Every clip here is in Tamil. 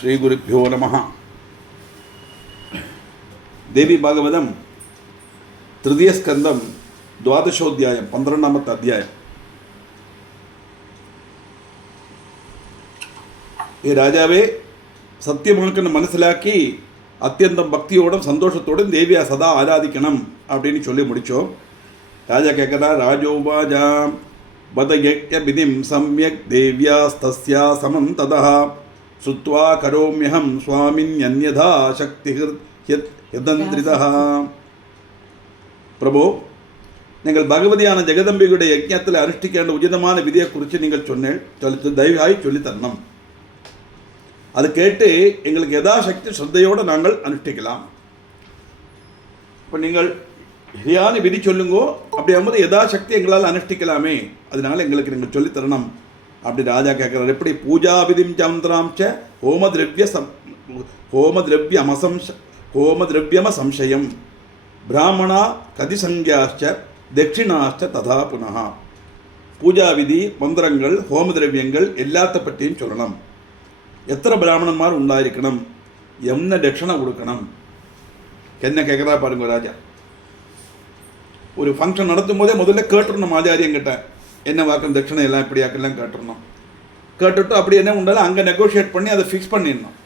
श्रीगुरुभ्यो नमः। देवी भागवतम तृतीय स्कंदम द्वादशोध्यायम 12th अध्याय। ये राजावे சத்தியமானக்கன்னு மனசிலாக்கி அத்தியந்தம் பக்தியோடும் சந்தோஷத்தோடும் தேவியா சதா ஆராதிக்கணும் அப்படின்னு சொல்லி முடித்தோம். ராஜா கேட்குறா, ராஜோவாஜா வதயக்ய விதிம் சம்யக் தேவியாஸ்தஸ்யா சமம் ததா சுத்வா கரோம்யஹம் சுவாமின் யன்யதா சக்தி யதந்திரிதா. பிரபு, நீங்கள் பகவதியான ஜெகதம்பியுடைய யஜ்ஞத்தில் அனுஷ்டிக்க உச்சிதமான விதியை குறித்து நீங்கள் சொன்னேன், தயவாய் சொல்லி தரணும். அது கேட்டு எங்களுக்கு யதாசக்தி ஸ்ரத்தையோடு நாங்கள் அனுஷ்டிக்கலாம். இப்போ நீங்கள் சரியான விதி சொல்லுங்கோ, அப்படி ஆகும்போது யதாசக்தி எங்களால் அனுஷ்டிக்கலாமே, அதனால எங்களுக்கு நீங்கள் சொல்லித்தரணும் அப்படி ராஜா கேட்குறாரு. எப்படி பூஜா விதிம் சந்திராம்ச ஹோமதிரவியம சம்சயம் பிராமணா கதிசங்கியாச்ச தட்சிணாச்ச ததா புனः. பூஜா விதி, மந்திரங்கள், ஹோமதிரவியங்கள் எல்லாத்த பற்றியும் சொல்லணும். எத்தனை பிராமணன்மார் உண்டாயிருக்கணும், என்ன தட்சணை கொடுக்கணும், என்ன கேட்குறா பாருங்க ராஜா. ஒரு ஃபங்க்ஷன் நடத்தும் போதே முதல்ல கேட்டுருணும் ஆச்சாரியங்கிட்ட, என்ன வாக்கம் தட்சணை எல்லாம் இப்படி ஆக்கெல்லாம் கேட்டுருணும். கேட்டுட்டு அப்படி என்ன உண்டாலும் அங்கே நெகோஷியேட் பண்ணி அதை ஃபிக்ஸ் பண்ணிடணும்.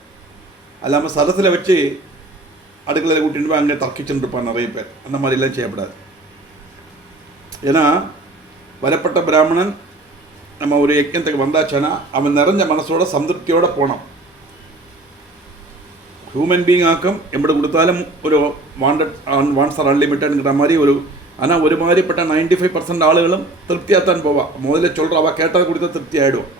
அல்லாமல் சரசில் வச்சு அடுக்கலை கூட்டிட்டு போய் அங்கே தக்கிச்சுன்னு இருப்பான் நிறைய பேர். அந்த மாதிரிலாம் செய்யப்படாது. ஏன்னா வரப்பட்ட பிராமணன் நம்ம ஒரு யஜ்ஞத்துக்கு வந்தாச்சுன்னா அவன் நிறைஞ்ச மனசோட சந்திருப்தியோடு போனோம். ஹியூமன் பீயிங் ஆக்கம் எப்படி கொடுத்தாலும் ஒரு வாண்ட்ஸ் ஆர் அன்லிமிட்டட்ங்கிற மாதிரி ஒரு, ஆனால் ஒரு மாதிரிப்பட்ட 95% ஆளுகளும் திருப்தியாகத்தான் போவாள். முதல்ல சொல்கிற அவள் கேட்டதை கொடுத்தா திருப்தி ஆகிடும்.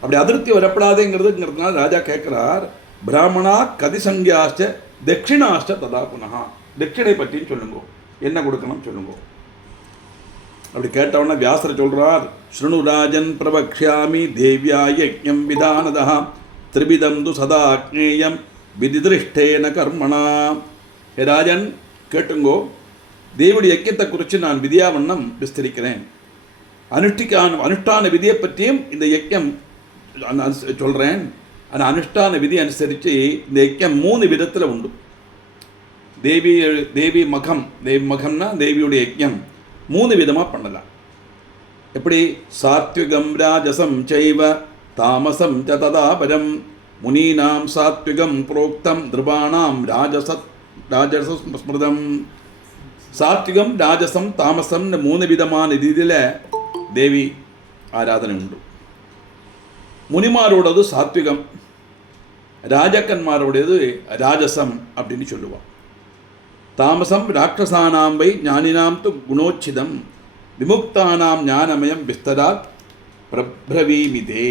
அப்படி அதிருப்தி வரப்படாதேங்கிறதுனால ராஜா கேட்குறார், பிராமணா கதிசங்கியாச்ச தட்சிணாச்ச ததா புனः. தட்சிணை பற்றின்னு சொல்லுங்கோ, என்ன கொடுக்கணும் சொல்லுங்கோ. அப்படி கேட்டவுடனே வியாசர் சொல்கிறார், ஸ்ருணுராஜன் பிரபக்ஷ்யாமி தேவியா யஜ்ஞம் விதானதா திரிவிதம் து சதா அக்னேயம் விதிதிருஷ்டேன கர்மணா. ஹே ராஜன் கேட்டுங்கோ, தேவியுடைய யஜ்ஞத்தை குறித்து நான் விதியாவண்ணம் விஸ்தரிக்கிறேன். அனுஷ்டான விதியை பற்றியும் இந்த யஜ்ஞம் சொல்கிறேன். ஆனால் அனுஷ்டான விதி அனுசரித்து இந்த யஜ்ஞம் 3 விதத்தில் உண்டு. தேவி மகம்னா தேவியுடைய யஜ்ஞம் 3 விதமாக பண்ணலாம். எப்படி? சாத்விகம் ராஜசம் சைவ தாமசம் ச ததாபரம் முனீனாம் சாத்விகம் புரோக்தம் திருபாணாம் ராஜசஸ்மிருதம். சாத்விகம் ராஜசம் தாமசம்னு 3 விதமான இதில் தேவி ஆராதனை உண்டு. முனிமாரோடது சாத்விகம், ராஜக்கன்மாரோடையது ராஜசம் அப்படின்னு சொல்லுவான். தாமசம் ராட்சசானாம் வை ஞானினாம் து குணோச்சிதம் விமுக்தானாம் ஞானமயம் விஸ்தராத் பிரப்ரவீமிதே.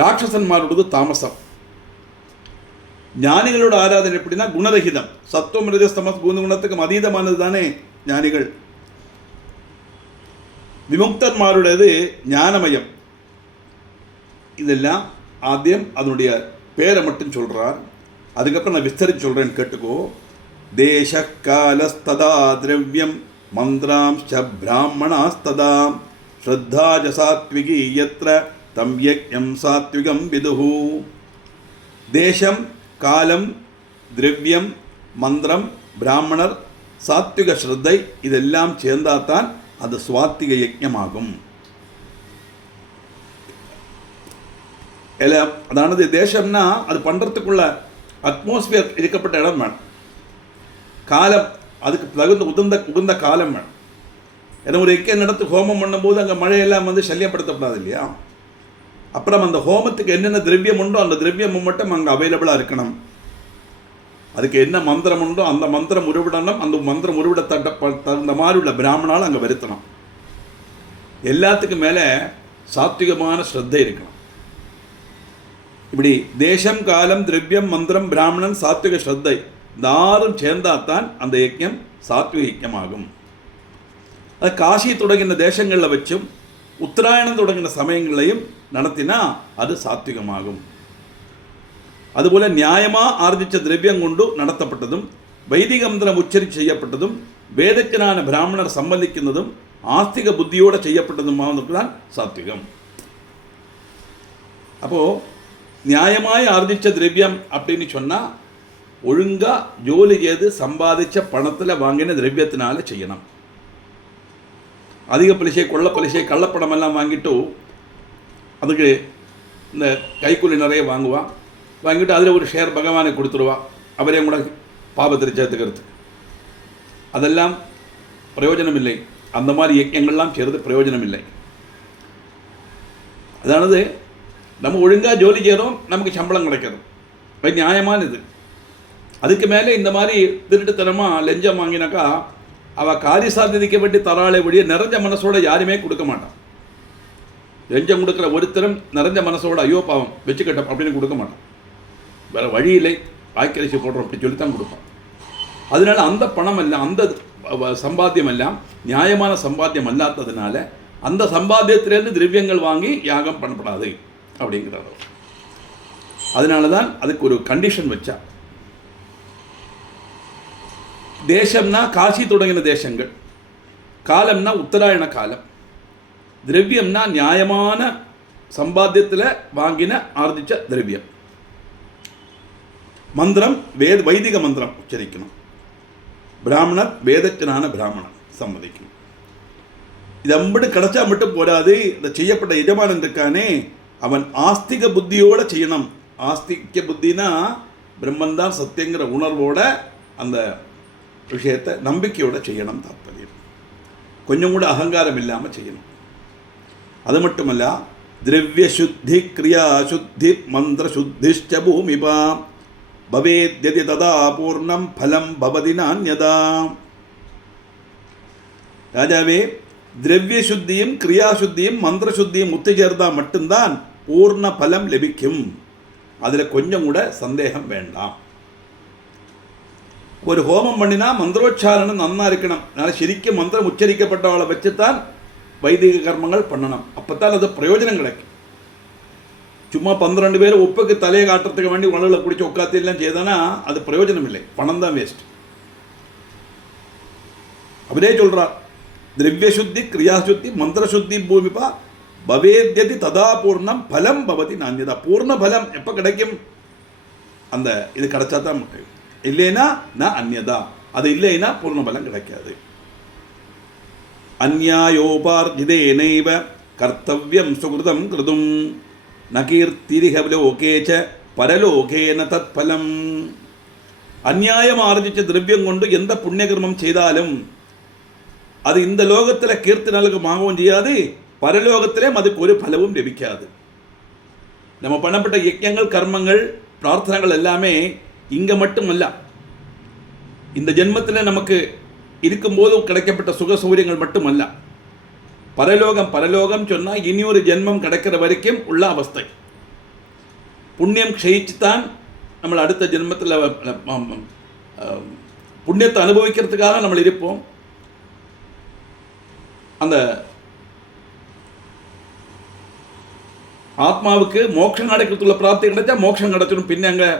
ராட்சசன்மாரோடது தாமசம். ஞானிகளோட ஆராதனை எப்படின்னா குணரகிதம், சத்துவம் ரஜஸ்தமஸ் குணத்துக்கும் அதீதமானது தானே ஞானிகள். விமுக்தன்மாருடையது ஞானமயம். இதெல்லாம் ஆദ്യം அதனுடைய பேரை மட்டும் சொல்கிறார். அதுக்கப்புறம் நான் விஸ்தரித்து சொல்கிறேன்னு கேட்டுக்கோ. தேச காலஸ்ததா திரவியம் மந்திராம்ச்ச பிராமணாஸ்ததா ஸ்ரத்தாஜ சாத்விகி யத்ர தம் யஜ்ஞம் சாத்விகம் விதுஹு. தேசம், காலம், திரவியம், மந்திரம், பிராமணர், சாத்விக ஸ்ரத்தை இதெல்லாம் சேர்ந்தால்தான் அது சுவாத்திக யஜ்ஞமாகும். அதானது தேசம்னா அது பண்ணுறதுக்குள்ள அட்மாஸ்பியர் இருக்கப்பட்ட இடம் வேணும். காலம், அதுக்கு உகந்த காலம் வேணும். ஏன்னா ஒரு யஜ்ஞம் நடத்து ஹோமம் பண்ணும்போது அங்கே மழையெல்லாம் சல்யப்படுத்தப்படாது இல்லையா. அப்புறம் அந்த ஹோமத்துக்கு என்னென்ன திரவியம் உண்டோ அந்த திரவியம் மட்டும் அங்கே அவைலபிளாக இருக்கணும். அதுக்கு என்ன மந்திரம் உண்டோ அந்த மந்திரம் உருவிடணும். அந்த மந்திரம் உருவிட தகுந்த மாதிரி உள்ள பிராமணால் அங்கே வருத்தணும். எல்லாத்துக்கும் மேலே சாத்விகமான ஸ்ரத்தை இருக்கணும். இப்படி தேசம், காலம், திரவியம், மந்திரம், பிராமணன், சாத்விக ஸ்ரத்தை இந்த 6 சேர்ந்தாத்தான் அந்த யஜ்ஞம் சாத்விக யஜ்ஞமாகும். அது காசி தொடங்கின தேசங்களில் வச்சும் உத்தராயணம் தொடங்கின சமயங்களையும் நடத்தினா அது சாத்விகமாகும். அதுபோல நியாயமாக ஆர்ஜித்த திரவியம் கொண்டு நடத்தப்பட்டதும் வைதிக மந்திரம் உச்சரித்து செய்யப்பட்டதும் வேதஜனான பிராமணர் சம்பந்திക്കുന്നതും ஆஸ்திக புத்தியோடு செய்யப்பட்டதுமானதுதான் சாத்விகம். அப்போது நியாயமாய் ஆர்ஜித்த திரவியம் அப்படின்னு சொன்னால் ஒழுங்காக ஜோலி செய்து சம்பாதிச்ச பணத்தில் வாங்கின திரவியத்தினால செய்யணும். அதிக பலிசை, கொள்ள பலிசை, கள்ளப்பணமெல்லாம் வாங்கிட்டு அதுக்கு இந்த கைக்கூலி நிறைய வாங்கிட்டு அதில் ஒரு ஷேர் பகவானை கொடுத்துருவா, அவரே கூட பாபத்தில் சேர்த்துக்கிறதுக்கு. அதெல்லாம் பிரயோஜனம் இல்லை. அந்த மாதிரி இயக்கங்கள்லாம் செய்கிறது பிரயோஜனம் இல்லை. அதானது நம்ம ஒழுங்காக ஜோலி செய்கிறோம், நமக்கு சம்பளம் கிடைக்கிறோம், அது நியாயமானது. அதுக்கு மேலே இந்த மாதிரி திருட்டுத்தனமாக லஞ்சம் வாங்கினாக்கா அவள் காரிய சாதிக்க வேண்டி தராளை வழியே நிறைஞ்ச மனசோட யாருமே கொடுக்க மாட்டான். லஞ்சம் கொடுக்குற ஒருத்தரும் நிறைஞ்ச மனசோட ஐயோ பாவம் வச்சுக்கிட்டோம் அப்படின்னு கொடுக்க மாட்டான். வேறு வழியில்லை, வாய்க்கரிசி போடுறோம் அப்படி சொல்லித்தான் கொடுப்பான். அதனால அந்த பணம் எல்லாம், அந்த சம்பாத்தியம் எல்லாம் நியாயமான சம்பாத்தியம் அல்லாததுனால அந்த சம்பாத்தியத்திலேருந்து திரவியங்கள் வாங்கி யாகம் பண்ணப்படாது அப்படிங்கிறார். அதனால தான் அதுக்கு ஒரு கண்டிஷன் வச்சா. தேசம்னா காசி தொடங்கின தேசங்கள், காலம்னா உத்தராயண காலம், திரவியம்னா நியாயமான சம்பாத்தியத்தில் வாங்கின ஆர்ஜிச்ச திரவியம். மந்திரம் வைதிக மந்திரம் உச்சரிக்கணும். பிராமணர் வேதச்சனான பிராமணன் சம்மதிக்கணும். இது அம்பட்டு கிடைச்சா மட்டும் போராது. இந்த செய்யப்பட்ட எஜமானன் இருக்கானே அவன் ஆஸ்திக புத்தியோடு செய்யணும். ஆஸ்திக புத்தினா பிரம்மன்தான் சத்தியங்கிற உணர்வோட அந்த விஷயத்தை நம்பிக்கையோடு செய்யணும். தாற்பயம் கொஞ்சம் கூட அகங்காரம் இல்லாமல் செய்யணும். அது மட்டுமல்ல, திரவிய சுத்தி, கிரியா சுத்தி, மந்திர சுத்திஷ்ட பூமிபா பவேத்யதி ததா பூர்ணம் பலம் பவதி நான்யதா. ராஜாவே, திரவிய சுத்தியும் கிரியா சுத்தியும் மந்திர சுத்தியும் ஒத்து சேர்ந்தால் மட்டும்தான் பூர்ண பலம் லபிக்கும். அதில் கொஞ்சம் கூட சந்தேகம் வேண்டாம். ஒரு ஹோமம் பண்ணினா மந்திரோச்சாரணம் நன்னா இருக்கணும். அதனால் ശരിക്കും மந்திரம் உச்சரிக்கப்பட்டவளை வச்சுத்தான் வைதிக கர்மங்கள் பண்ணணும். அப்போத்தான் அது பிரயோஜனம் கிடைக்கும். சும்மா 12 பேர் உப்புக்கு தலையை காட்டுறதுக்கு வேண்டி உணவுகளை குடிச்சு உட்காத்திலாம் செய்தானா அது பிரயோஜனம் இல்லை, பணம் தான் வேஸ்ட். அவரே சொல்கிறார், திரவிய சுத்தி, கிரியா சுத்தி, மந்திர சுத்தி பூமிபா பவேத்யதி ததா பூர்ணம் பலம் பவதி நான்யதா. பூர்ண பலம் எப்போ கிடைக்கும்? அந்த இது கிடைச்சா தான் முடியும். இல்லைன்னா நான் அந்நியதா, அது இல்லைன்னா பூர்ண பலம் கிடைக்காது. அந்நியாயோபார்ஜிதேனைவ கர்த்தவ்யம் சுகிருதம் கிருதும் நகீர்த்திரிக லோகேச்ச பரலோகேன தத் பலம். அந்நியாயம் ஆர்ஜிச்ச திரவியம் கொண்டு எந்த புண்ணியகர்மம் செய்தாலும் அது இந்த லோகத்தில் கீர்த்தனலுக்குமாகவும் செய்யாது, பரலோகத்திலே அதுக்கு ஒரு பலவும் லபிக்காது. நம்ம பண்ணப்பட்ட யஜ்ஞங்கள், கர்மங்கள், பிரார்த்தனைகள் எல்லாமே இங்கே மட்டுமல்ல, இந்த ஜென்மத்தில் நமக்கு இருக்கும்போது கிடைக்கப்பட்ட சுக சௌகரியங்கள் மட்டுமல்ல. பரலோகம் சொன்னால் இனி ஒரு ஜென்மம் கிடைக்கிற வரைக்கும் உள்ள அவஸ்தை. புண்ணியம் க்ஷயிச்சுத்தான் நம்ம அடுத்த ஜென்மத்தில் புண்ணியத்தை அனுபவிக்கிறதுக்காக நம்ம இருப்போம். அந்த ஆத்மாவுக்கு மோட்சம் கிடைக்கிறதுள்ள பிராப்தி கிடைச்சா மோட்சம் கிடைச்சிடும். பின்ன அங்கே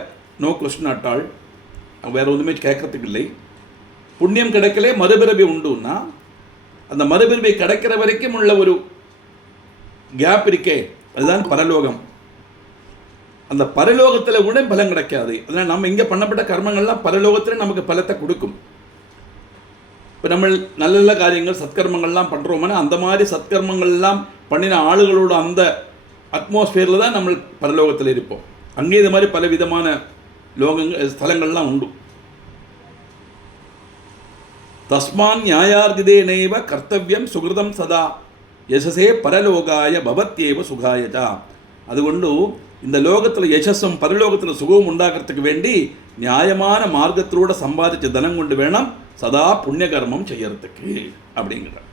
நோ கொஸ்டின் ஆட்டாள், வேற ஒன்றுமே கேட்கறதுக்கு இல்லை. புண்ணியம் கிடைக்கலே மறுபிறவி உண்டுன்னா அந்த மறுபிறவி கிடைக்கிற வரைக்கும் உள்ள ஒரு கேப் இருக்கே, அதுதான் பரலோகம். அந்த பரலோகத்தில் கூட பலம் கிடைக்காது. அதனால் நம்ம இங்கே பண்ணப்பட்ட கர்மங்கள்லாம் பரலோகத்தில் நமக்கு பலத்தை கொடுக்கும். இப்போ நம்ம நல்ல நல்ல காரியங்கள், சத்கர்மங்கள்லாம் பண்ணுறோம்னா அந்த மாதிரி சத்கர்மங்கள்லாம் பண்ணின ஆளுகளோட அந்த அட்மாஸ்பியரில் தான் நம்ம பரலோகத்தில் இருப்போம். அங்கே இது மாதிரி பல விதமான ஸ்தலங்கள்லாம் உண்டு. தஸ்மான் நியாயார்ஜிதேனைவ கர்த்தவ்யம் சுகிருதம் சதா யசசே பரலோகாய பவத்யேவ சுகாயஜா. அதுகொண்டு இந்த லோகத்தில் யசஸும் பரலோகத்தில் சுகமும் உண்டாகிறதுக்கு வேண்டி நியாயமான மார்க்கத்திலோட சம்பாதிச்ச தனம் கொண்டு வேணும் சதா புண்ணிய கர்மம் செய்யறதுக்கு அப்படிங்கிறார்.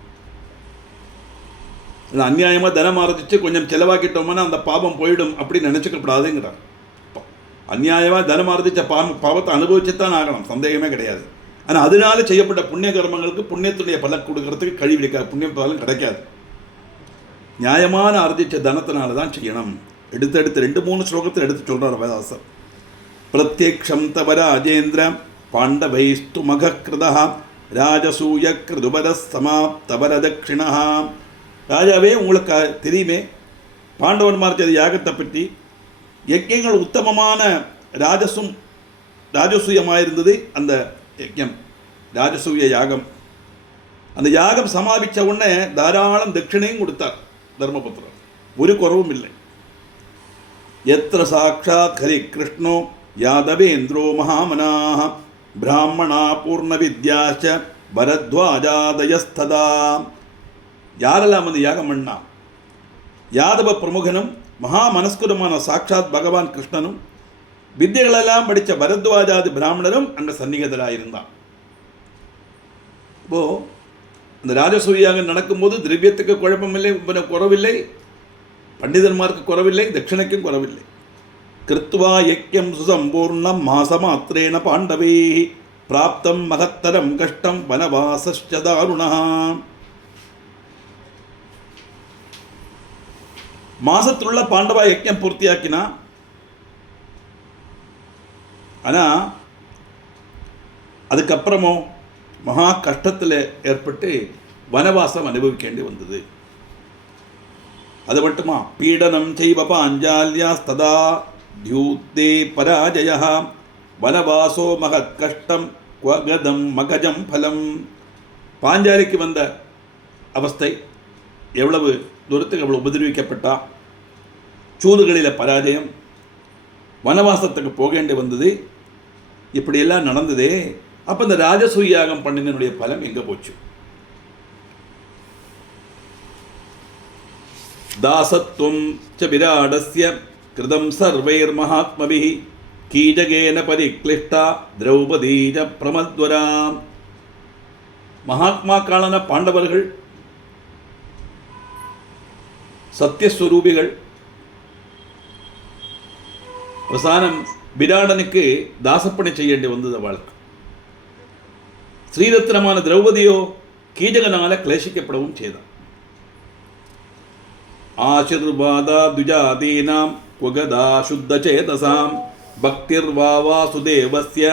அநியாயமாக தனம் ஆரம்பிச்சு கொஞ்சம் செலவாக்கிட்டோம்னா அந்த பாவம் போயிடும் அப்படின்னு நினச்சிக்கப்படாதுங்கிறார். அநியாயமாக தனம் ஆரம்பிச்ச பாவத்தை அனுபவிச்சுத்தான் ஆகணும், சந்தேகமே கிடையாது. ஆனால் அதனால செய்யப்பட்ட புண்ணிய கர்மங்களுக்கு புண்ணியத்துடைய பலன் கொடுக்கறதுக்கு கழிவிடிக்காது, புண்ணிய பலன் கிடைக்காது. நியாயமான ஆர்ஜிச்ச தனத்தினால தான் செய்யணும். எடுத்து 2-3 ஸ்லோகத்தில் எடுத்து சொல்கிறார் வேதாசர். பிரத்யக்ஷம் தவ ராஜேந்திர பாண்டவைஸ்து மகிருதா ராஜசூய கிருதுபர சமாப்தவர தட்சிணா. ராஜாவே, உங்களுக்கு தெரியுமே பாண்டவன்மார் செய்த யாகத்தை பற்றி, யஜ்யங்கள் உத்தமமான ராஜசூயமாயிருந்தது அந்த யஜ்யம், ராஜசூய யாகம். அந்த யாகம் சமாபித்த உடனே தாராளம் தட்சிணையும் கொடுத்தார் தர்மபுத்திரர், ஒரு குறவும் இல்லை. எத்திர சாட்சாத் ஹரி கிருஷ்ணோ யாதவேந்திரோ மகாமனாः பிராமணா பூர்ண வித்யாச்ச பரத்வாஜாதயஸ்ததா. யாரெல்லாம் வந்து யாகம் பண்ணா? யாதவ பிரமுகனும் மகாமனஸ்குரமான சாட்சாத் பகவான் கிருஷ்ணனும் வித்தியகளெல்லாம் படித்த பரத்வாஜாதி பிராமணரும் அங்கே சந்நிகதராயிருந்தான். இப்போது அந்த ராஜசூயாக நடக்கும்போது திரவியத்துக்கு குழப்பமில்லை, குறவில்லை, பண்டிதன்மார்க்கு குறவில்லை, தட்சிணைக்கும் குறவில்லை. கிருத்வா யக்யம் சுசம்பூர்ணம் மாசமாத்திரேண பாண்டவே பிராப்தம் மகத்தரம் கஷ்டம் வனவாசஸ்ச தாருணः. மாசத்திலுள்ள பாண்டவா யக்ஞம் பூர்த்தியாக்கினா. ஆனால் அதுக்கப்புறமோ மகா கஷ்டத்தில் ஏற்பட்டு வனவாசம் அனுபவிக்க வந்தது. அது மட்டுமா, பீடனம் செய்வ பாஞ்சால்யாஸ்ததா தியூத்தே பராஜய வனவாசோ மகத் கஷ்டம் குவகதம் மகஜம் பலம். பாஞ்சாலிக்கு வந்த அவஸ்தை, எவ்வளவு தூரத்துக்கு எவ்வளவு உபதிரவிக்கப்பட்டா, சூதுகளில் பராஜயம், வனவாசத்துக்கு போக வேண்டி வந்தது, இப்படியெல்லாம் நடந்ததே. அப்போ இந்த ராஜசூயாகம் பண்ணினுடைய பலம் எங்கே போச்சு? தாசத்துவம் ச விராடஸ்ய கிருதம் சர்வைர் மகாத்மபிஹி கீஜகேன பரிக்ளிஷ்டா திரௌபதீஜ பிரமத்வராம். மகாத்மாக்கான பாண்டவர்கள் சத்தியஸ்வரூபிகள். அவசானம் விராடனுக்கு தாசப்பணி செய்ய வேண்டி வந்தது அவளுக்கு. ஸ்ரீரத்னமான திரௌபதியோ கீஜகனால கிளேசிக்கப்படவும் செய்தான். ஆசிர்வாதா துஜாதீனாம் குவகதா சுத்த சேதசாம் பக்திர்வா வாசுதேவஸ்ய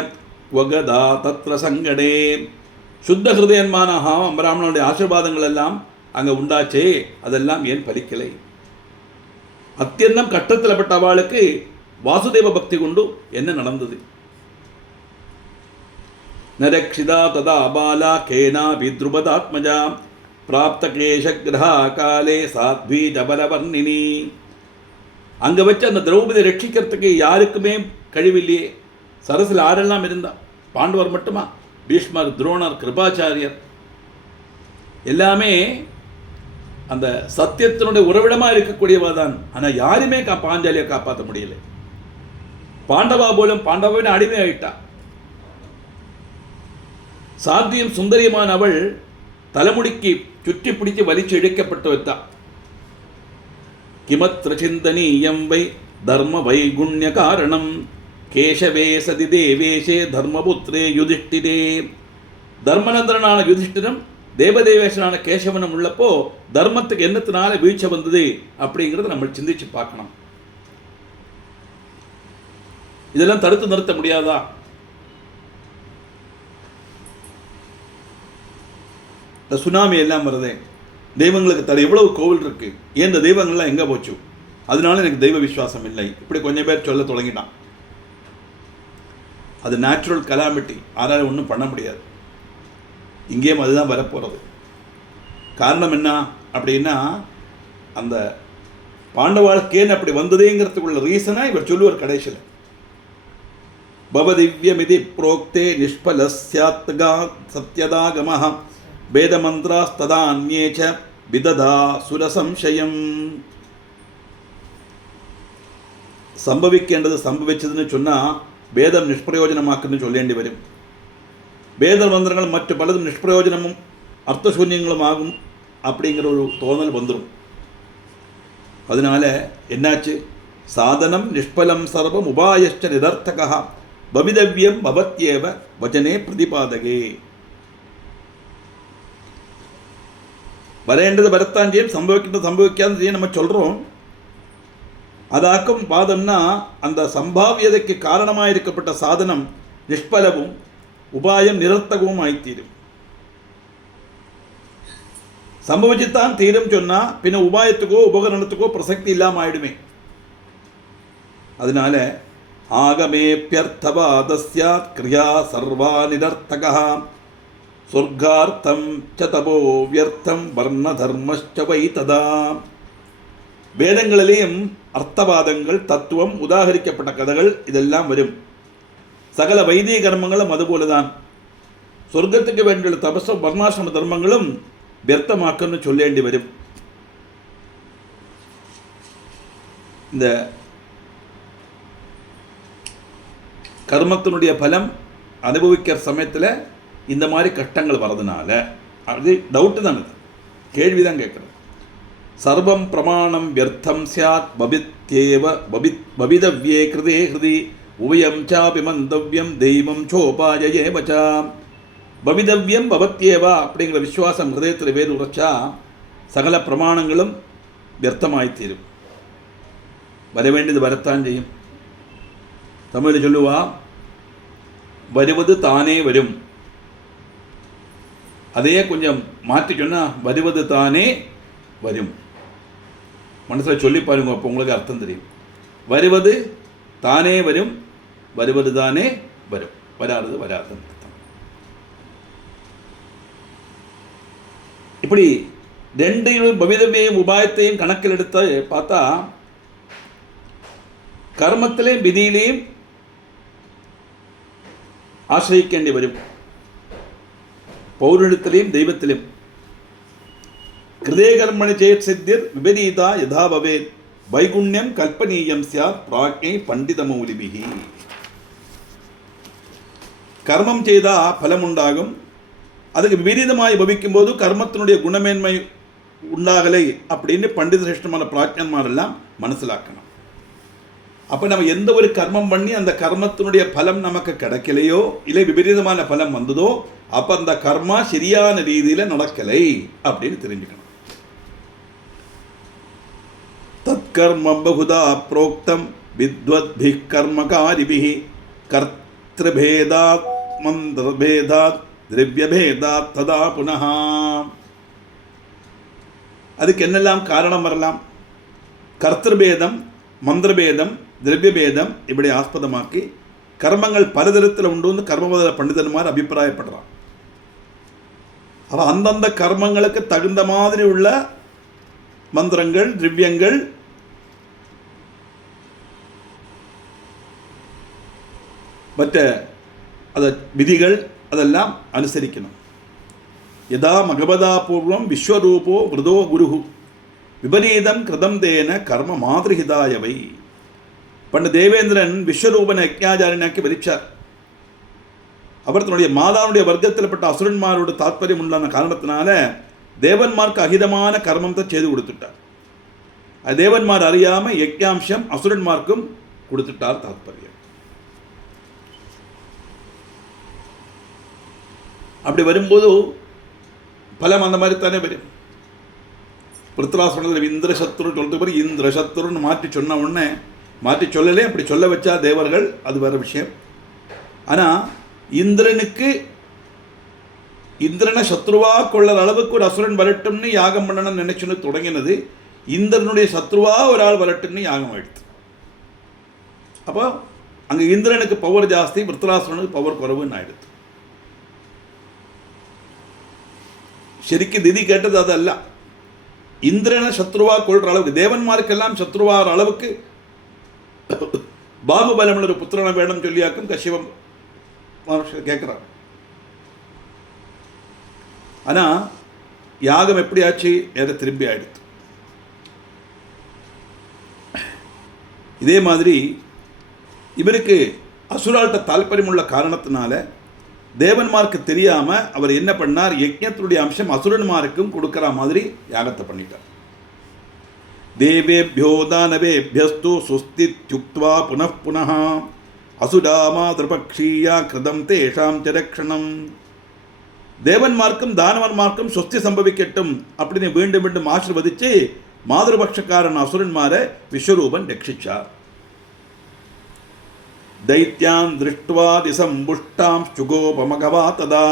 குவகதா தத்ர சங்கடே. சுத்த ஹிருதயன்மான பிராமணனுடைய ஆசீர்வாதங்கள் எல்லாம் அங்கே உண்டாச்சே, அதெல்லாம் ஏன் பலிக்கலை? அத்தியந்தம் கஷ்டத்தில் பட்ட அவளுக்கு வாசுதேவ பக்தி கொண்டு என்ன நடந்தது? நரக்ஷிதா ததா பாலா கேனா வித்ருபதாத்மஜா பிராப்த கேசகிரஹா காலே சாத்வி ஜபலவர்ணினி. அங்கே வச்சு அந்த திரௌபதியை ரட்சிக்கிறதுக்கு யாருக்குமே கழிவில்லையே. சரசில் யாரெல்லாம் இருந்தா? பாண்டவர் மட்டுமா? பீஷ்மர், துரோணர், கிருபாச்சாரியர் எல்லாமே அந்த சத்தியத்தினுடைய உறவிடமாக இருக்கக்கூடியவா தான். ஆனால் யாருமே பாஞ்சாலியை காப்பாற்ற முடியல. பாண்டவா போலும் பாண்டவன் அடிமை ஆயிட்டா. சாத்தியம் சுந்தரியமான அவள் தலைமுடிக்கு சுற்றி பிடித்து வலிச்சு இழைக்கப்பட்டு வைத்தா. கிமத்ர சிந்தனீயம் வை தர்ம வைகுண்ய காரணம் கேசவே சதி தேவேஷே தர்மபுத்திரே யுதிஷ்டிரே. தர்மநந்திரனான யுதிஷ்டிரம் தேவதேவேசனான கேசவனும் உள்ளப்போ தர்மத்துக்கு என்னத்தினால வீழ்ச்சி வந்தது அப்படிங்கிறத நம்ம சிந்திச்சு பார்க்கணும். இதெல்லாம் தடுத்து நிறுத்த முடியாதா? இந்த சுனாமி எல்லாம் வருதே, தெய்வங்களுக்கு தர எவ்வளவு கோவில் இருக்கு, ஏன் இந்த தெய்வங்கள்லாம் எங்கே போச்சு? அதனால எனக்கு தெய்வ விசுவாசம் இல்லை, இப்படி கொஞ்சம் பேர் சொல்ல தொடங்கிட்டான். அது நேச்சுரல் கலாமிட்டி, அதனால் ஒன்றும் பண்ண முடியாது. இங்கேயும் அதுதான் வரப்போகிறது. காரணம் என்ன அப்படின்னா, அந்த பாண்டவாளுக்கேன்னு அப்படி வந்ததேங்கிறதுக்குள்ள ரீசனாக இவர் சொல்லுவார் கடைசியில். பவதிவ்யமிதி புரோக்தே நிஷ்பல சத்யதாகமஹ வேதமந்திராஸ்ததான்யேச்ச விததா சுரசம்சயம். சம்பவிக்கின்றது சம்பவிச்சதுன்னு சொன்னால் வேதம் நிஷ்பிரயோஜனமாக்குன்னு சொல்லேண்டி வரும். வேத மந்திரங்கள் மற்ற பலதும் நிஷ்பிரயோஜனமும் அர்த்தசூன்யங்களும் ஆகும் அப்படிங்கிற ஒரு தோணல் வந்துடும். அதனால என்னாச்சு? சாதனம் நிஷ்பலம் சர்வம் உபாயஷ்ட நிதர்த்தகா பவிதவ்யம் பவத்யேவ வச்சனே பிரதிபாதகே. வரேண்டது வரத்தான் செய்யும், சம்பவிக்கின்றது சம்பவிக்காது செய்ய நம்ம சொல்கிறோம். அதாக்கும் பாதம்னா அந்த சம்பாவியதைக்கு காரணமாக இருக்கப்பட்ட சாதனம் நிஷ்பலவும் உபாயம் நிரர்த்தகവും ஆயித்தீரும். சம்பவிச்சுத்தான் தீரும் சொன்னால் பின்ன உபாயத்துக்கோ உபகரணத்துக்கோ பிரசக்தி இல்லாமல் ஆயிடுமே. அதனால் ஆகமேப்யர்த்தவாதஸ்யாத் கிரியா சர்வா நிரர்த்தகா சொர்க்கார்த்தம் ச தபோ வியர்த்தம் வர்ண தர்மச்ச வை ததா. வேதங்களிலேயும் அர்த்தவாதங்கள், தத்துவம், உதாகரிக்கப்பட்ட கதைகள் இதெல்லாம் வரும். சகல வைதிக கர்மங்களும் அதுபோலதான். சொர்க்கத்துக்கு வேண்டிய தபச வர்ணாசிரம தர்மங்களும் வியர்த்தமாக்கன்னு சொல்லேண்டி வரும். இந்த கர்மத்தினுடைய பலம் அனுபவிக்கிற சமயத்தில் இந்த மாதிரி கஷ்டங்கள் வர்றதுனால அது டவுட்டு தான், அது கேள்வி தான் கேட்குறது. சர்வம் பிரமாணம் வியர்த்தம் சியாத் பபித்யேவ பபிதவ்யே கிருதே ஹிருதி உபயம் சாபி மந்தவ்யம் தெய்வம் சோபாயேவச்சா. பவிதவ்யம் பவத்யேவா அப்படிங்கிற விசுவாசம் ஹிருதயத்தில் வேறு உரைச்சா சகல பிரமாணங்களும் வியர்த்தமாய்த்தீரும். வர வேண்டியது வரத்தான் செய்யும். தமிழ் சொல்லுவா, வருவது தானே வரும். அதையே கொஞ்சம் மாற்றி சொன்னால் வருவது தானே வரும். மனசில் சொல்லி பாருங்க, அப்போ உங்களுக்கு அர்த்தம் தெரியும். வருவது தானே வரும், வருவது தானே வரும், வராது வராதுன்னு அர்த்தம். இப்படி ரெண்டு பவிதவையும் உபாயத்தையும் கணக்கில் எடுத்து பார்த்தா கர்மத்திலேயும் விதியிலையும் ஆசிரியிക്കേണ്ടി വരും. പൗരുഷത്തിലെയും ദൈവത്തിലും. കൃതേ കർമ്മണി ചേത് സിദ്ധിർ വിപരീത യഥാ ഭവേത് വൈഗുണ്യം കൽപ്പനീയം സ്യാത് പ്രാജ്ഞൈ പണ്ഡിതമൗലിഭിഃ. കർമ്മം ചെയ്ത ഫലമുണ്ടാകും. அதுக்கு விபரீதமாய் பவிக்கும்போது கர்மத்தினுடைய குணமேன்மை உண்டாகலை அப்படின்னு பண்டித சிரேஷ்டமான பிராஜ்ஞன்மாரெல்லாம் மனசிலாக்கணும். அப்போ நம்ம எந்த ஒரு கர்மம் பண்ணி அந்த கர்மத்தினுடைய பலம் நமக்கு கிடைக்கலையோ, இல்லை விபரீதமான பலம் வந்ததோ, அப்போ அந்த கர்மா சரியான ரீதியில் நடக்கலை அப்படின்னு தெரிஞ்சுக்கணும். தற்கர்ம பகுதா புரோக்தம் வித்வத்பிः கர்மகாரிபிः கர்த்திருபேதாத் மந்திரபேதாத் திரவியபேதாத் ததா புனः. அதுக்கு என்னெல்லாம் காரணம் வரலாம்? கர்த்திருபேதம், மந்திரபேதம், திரவியபேதம் இப்படி ஆஸ்பதமாக்கி கர்மங்கள் பலதரத்தில் உண்டு கர்மபத பண்டிதன்மார் அபிப்பிராயப்படுறான். அவன் அந்தந்த கர்மங்களுக்கு தகுந்த மாதிரி உள்ள மந்திரங்கள், திரவியங்கள், மற்ற அத விதிகள் அதெல்லாம் அனுசரிக்கணும். யதா மகபதா பூர்வம் விஸ்வரூபோ விருதோ குருஹு விபரீதம் கிருதம் தேன கர்ம மாதிரிஹிதாயவை. பண்டு தேவேந்திரன் விஸ்வரூபனை யஜ்ஞாச்சாரியனாக்கி வரிச்சார். அவர் தன்னுடைய மாதாவுடைய வர்க்கத்தில் பட்ட அசுரன்மாரோட தாத்பரியம் உண்டான காரணத்தினால தேவன்மார்க்கு அகிதமான கர்மத்தை செய்து கொடுத்துட்டார். அது தேவன்மார் அறியாமல் யஜ்ஞாம்சம் அசுரன்மார்க்கும் கொடுத்துட்டார் தாத்பரியம். அப்படி வரும்போது பலம் அந்த மாதிரி தானே வரும். பிருத்ராசுரத்தில் இந்திரசத்ரு சொல்றது பிறகு இந்திரசத்ருன்னு மாற்றி சொன்ன உடனே மாற்றி சொல்லலே, அப்படி சொல்ல வச்சா தேவர்கள், அது வேறு விஷயம். ஆனால் இந்திரனை சத்ருவா கொள்ளற அளவுக்கு ஒரு அசுரன் வரட்டும்னு யாகம் பண்ணணும்னு நினைச்சுன்னு தொடங்கினது இந்திரனுடைய சத்ருவா ஒரு ஆள் வரட்டும்னு யாகம் ஆயிடுது. அப்போ அங்கே இந்திரனுக்கு பவர் ஜாஸ்தி, பிருத்ராசுரனுக்கு பவர் குறைவுன்னு ஆயிடுது. ശരിക്കും திதி கேட்டது அதல்ல. இந்திரனை சத்ருவா கொள்ற அளவுக்கு, தேவன்மார்க்கெல்லாம் சத்ருவாகிற அளவுக்கு பாகுபலமுள்ள ஒரு புத்திரனை வேணும் சொல்லியாக்கும் கஷ்யபம் கேட்குறார். ஆனால் யாகம் எப்படி ஆச்சு? நேர திரும்பி ஆயிடுத்து. இதே மாதிரி இவருக்கு அசுரால்கிட்ட தால்பரியமுள்ள காரணத்தினால தேவன்மார்க்கு தெரியாமல் அவர் என்ன பண்ணார்? யஜ்ஞத்தினுடைய அம்சம் அசுரன்மாருக்கும் கொடுக்குற மாதிரி யாகத்தை பண்ணிட்டார். தேவேபியோ தானவேபியஸ்து சுஸ்தித்யுக்த்வா புனః புனः அசுராமா திருபக்ஷீயா கிருதம் தேஷாம் திரக்ஷணம். தேவன்மார்க்கும் தானவன்மார்க்கும் சொஸ்தி சம்பவிக்கட்டும் அப்படின்னு மீண்டும் மீண்டும் ஆசீர்வதித்து மாதൃபக்ஷக்காரன் அசுரன்மாரை விஸ்வரூபன் ரட்சிச்சார். दैत्यान् दृष्ट्वा दिसम्बुष्टां शुगोपमघवा तदा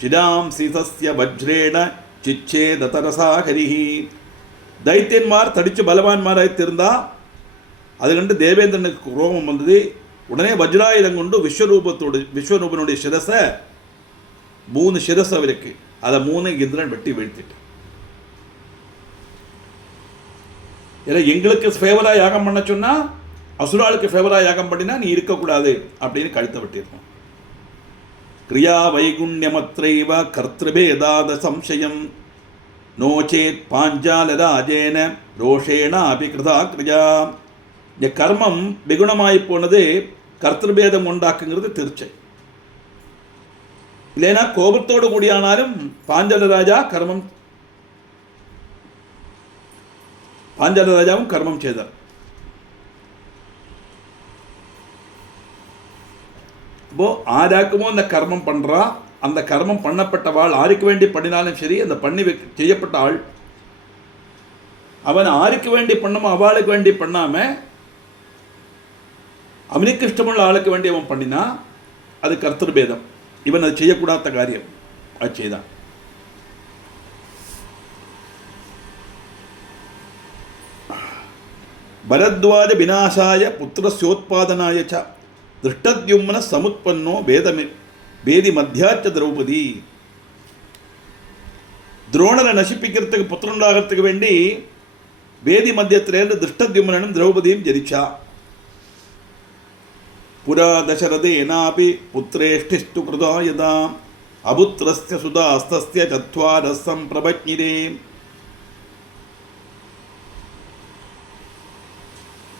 चिदां सीतस्य वज्रेण चिच्छेदतरसा हरिः. दैत्यन्मार तडिच्चु बलवान्मारायि तिरुंदा அது கண்டு தேவேந்திரனுக்கு கோபம் வந்தது. உடனே வஜ்ராயுதம் கொண்டு விஸ்வரூபனுடைய சிரசை 3 சிரஸ் அவருக்கு, அதை 3 இந்திரன் வெட்டி வீழ்த்திட்டு, ஏன்னா எங்களுக்கு ஃபேவராக யாகம் பண்ண சொன்னால் அசுராளுக்கு ஃபேவராக யாகம் பண்ணினா நீ இருக்கக்கூடாது அப்படின்னு கழுத்தை வெட்டியிருக்கோம். கிரியா வைகுண்யமத்ரைவ கர்த்திருபேதாத சம்சயம் நோச்சேத் பாஞ்சாலராஜேன ரோஷேண அபிகிருதா கிரியா. இந்த கர்மம் வெகுணமாய் போனது கர்த்திருபேதம் உண்டாக்குங்கிறது திருச்சை. இல்லைன்னா கோபத்தோடு கூடியானாலும் பாஞ்சாலராஜாவும் கர்மம் செய்தார். இப்போ ஆராக்குமோ அந்த கர்மம் பண்ணுறா, அந்த கர்மம் பண்ணப்பட்டவாள் ஆருக்கு வேண்டி பண்ணினாலும் சரி, அந்த செய்யப்பட்ட ஆள் அவன் ஆருக்கு வேண்டி பண்ணமோ அவளுக்கு வேண்டி பண்ணாமல் அவனுக்கு இஷ்டமுள்ள ஆளுக்கு வேண்டி அவன் பண்ணினா அது கர்த்திருபேதம். இவன் அது செய்யக்கூடாத காரியம் அது செய்தான். பரத்வாஜ விநாசாய புத்திரஸ்யோத்பாதனாய ச திருஷ்டத்யும்ன சமுத்பன்னோ வேதி மத்தியாச்ச திரௌபதி. துரோணரை நசிப்பிக்கிறதுக்கு புத்திரண்டாகிறதுக்கு வேண்டி வேதி மத்தியத்திலேருந்து திருஷ்டத்யும்னனும் திரௌபதியும் ஜனிச்சா. புரா தசரதேனாபி புத்திரேஷ்டிஸ்து கிருதா யதா அபுத்திரஸ்ய சுதாஸ்தஸ்ய சத்வாரஸ்ஸம் பிரபஜ்ஞிரே.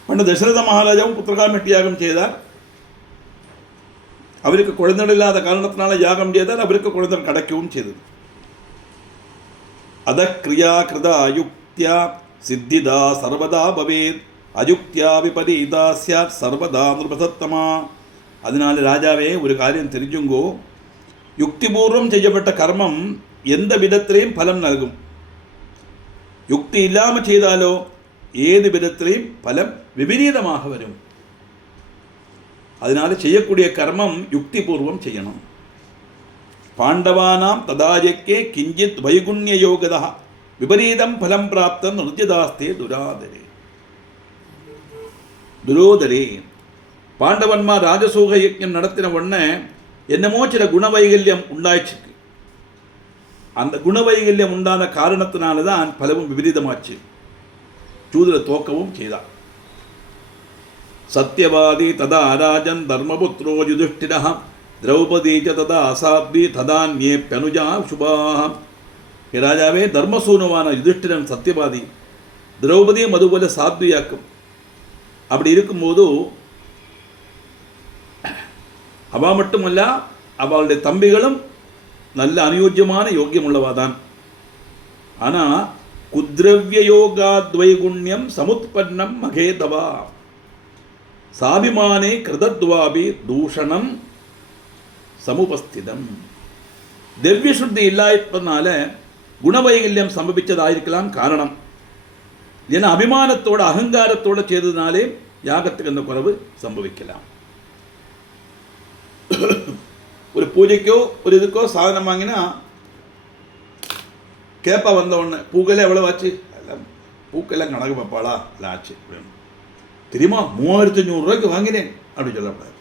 பண்ட தசரத மகாராஜாவும் புத்திரகாமேட்டி யாகம் செய்தார். அவருக்கு குழந்தை இல்லாத காரணத்தினால யாகம் செய்தார். அவருக்கு குழந்தை கிடைக்கவும் செய்தது. அத கிரியா கிருதா அயுக்தியா சித்திதா சர்வதா பவேத் அயுக்தியா விபரீதா ஸ்யாத் சர்வதா நிருபசத்தமா. அதனால ராஜாவே ஒரு காரியம் தெரிஞ்சுங்கோ, யுக்திபூர்வம் செய்யப்பட்ட கர்மம் எந்த விதத்திலையும் பலம் நல்கும். யுக்தி இல்லாமல் செய்தாலோ ஏது விதத்திலையும் பலம் விபரீதமாக வரும். அதனால செய்யக்கூடிய கர்மம் யுக்திபூர்வம் செய்யணும். பாண்டவானாம் ததாயக்கே கிஞ்சித் வைகுண்ய யோகதா விபரீதம் பலம் பிராப்தம் நிருத்தியதாஸ்தே துரோதரே. பாண்டவன்மார் ராஜசூக யஜ்ஞம் நடத்தின உடனே என்னமோ சில குணவைகல்யம் உண்டாயிடுச்சு. அந்த குணவைகல்யம் உண்டான காரணத்தினால்தான் பலவும் விபரீதமாச்சு. சூதுல தோக்கவும் செய்தார். சத்யவாதி ததா ராஜன் தர்மபுத்ரோ யுதிஷ்டிரः திரௌபதி ச ததா அசாத்வி ததான்யேப்யனுஜா சுபாः. ராஜாவே, தர்மசூனுவான யுதிஷ்டிரன் சத்தியவாதி, திரௌபதியும் அதுபோல சாத்வியாக்கும். அப்படி இருக்கும்போது அவ மட்டுமல்ல, அவளுடைய தம்பிகளும் நல்ல அனுயோஜ்யமான யோக்கியம் உள்ளவாதான். ஆனால் குத்ரவ்ய யோகாத்வைகுண்யம் சமுத்பன்னம் மகேதவா சாபிமானே கிருதத்வாபி தூஷணம் சமுபஸ்திதம். திவ்ய சுத்தி இல்லாதனால குணவைகல்யம் சம்பவிச்சதாயிருக்கலாம் காரணம். ஏன்னா அபிமானத்தோட அகங்காரத்தோட செய்ததுனாலே யாகத்துக்கு அந்த குறைவு சம்பவிக்கலாம். ஒரு பூஜைக்கோ ஒரு இதுக்கோ சாதனம் வாங்கினா கேப்பா வந்த உடனே பூக்கெல்லாம் எவ்வளோ ஆச்சு, எல்லாம் பூக்கெல்லாம் கணக்கு பார்ப்பாளா, எல்லாம் ஆச்சு தெரியுமா, 3500 ரூபாய்க்கு வாங்கினேன் அப்படின்னு சொல்லக்கூடாது.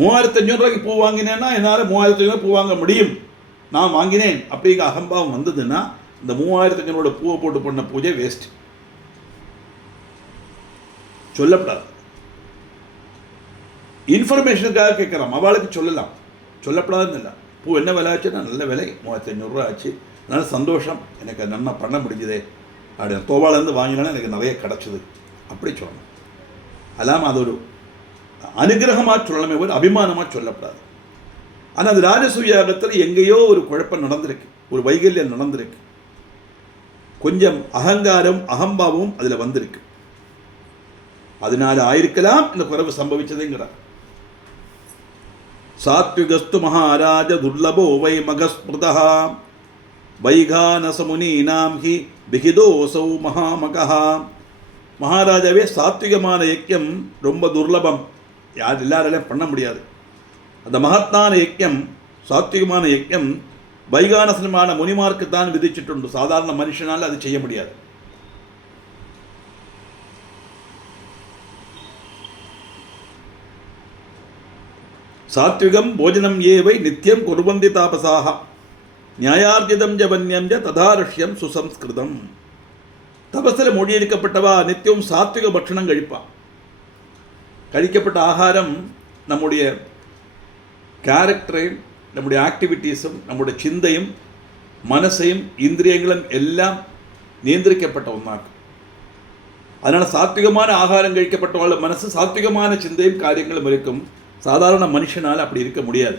3500 ரூபாய்க்கு பூ வாங்கினேன்னா என்னால் 3500 பூ வாங்க முடியும், நான் வாங்கினேன் அப்படிங்கிற அகம்பாவம் வந்ததுன்னா இந்த 3500 பூவை போட்டு பண்ண பூஜை வேஸ்ட். சொல்லப்படாது. இன்ஃபர்மேஷனுக்காக கேட்குறான், அவளுக்கு சொல்லலாம், சொல்லப்படாதுன்னு இல்லை. பூ என்ன விலை ஆச்சுன்னா நல்ல விலை, 3500 ரூபா ஆச்சு, அதனால் சந்தோஷம், எனக்கு நன்மை பண்ண முடிஞ்சுதே அப்படி தோவாலேருந்து வாங்கினாலும் எனக்கு நிறைய கிடச்சிது அப்படி சொல்லணும். அல்லாமல் அது ஒரு அனுகிரகமாக சொல்லணுமே ஒரு அபிமானமாக சொல்லப்படாது. ஆனால் அது ராஜசூயாகத்தில் எங்கேயோ ஒரு குழப்பம் நடந்திருக்கு, ஒரு வைகல்யம் நடந்திருக்கு, கொஞ்சம் அகங்காரம் அகம்பாவமும் அதில் வந்திருக்கு. அதனால ஆயிருக்கலாம் இந்த குறைவு சம்பவிச்சதுங்கிறார். சாத்விகஸ்து மகாராஜ துர்லபோ வை மகஸ்மிருதா வைகானசமுனீனாம் ஹி விகிதோசௌ மகாமகா. மகாராஜாவே, சாத்விகமான யஜ்யம் ரொம்ப துர்லபம், யார் எல்லாராலையும் பண்ண முடியாது. அந்த மகத்தான யஜ்யம், சாத்விகமான யஜ்யம் வைகானசமான முனிமார்க்குத்தான் விதிச்சிட்டுண்டு, சாதாரண மனுஷனால் அது செய்ய முடியாது. சாத்விகம் போஜனம் ஏவை நித்தியம் குர்வந்தி தாபசாக நியாயார்ஜிதம் ஜவன்யம் ஜ ததாரஷ்யம் சுசம்ஸ்கிருதம். தபஸில் மொழியெடுக்கப்பட்டவா நித்தியம் சாத்விக பட்சணம் கழிப்பான். கழிக்கப்பட்ட ஆகாரம் நம்முடைய கேரக்டரையும் நம்முடைய ஆக்டிவிட்டீஸும் நம்முடைய சிந்தையும் மனசையும் இந்திரியங்களும் எல்லாம் நியந்திரிக்கப்பட்ட ஒன்றாக்கும். அதனால் சாத்விகமான ஆகாரம் கழிக்கப்பட்டவாள் மனசு சாத்விகமான சிந்தையும் காரியங்களும் இருக்கும். சாதாரண மனுஷனால் அப்படி இருக்க முடியாது.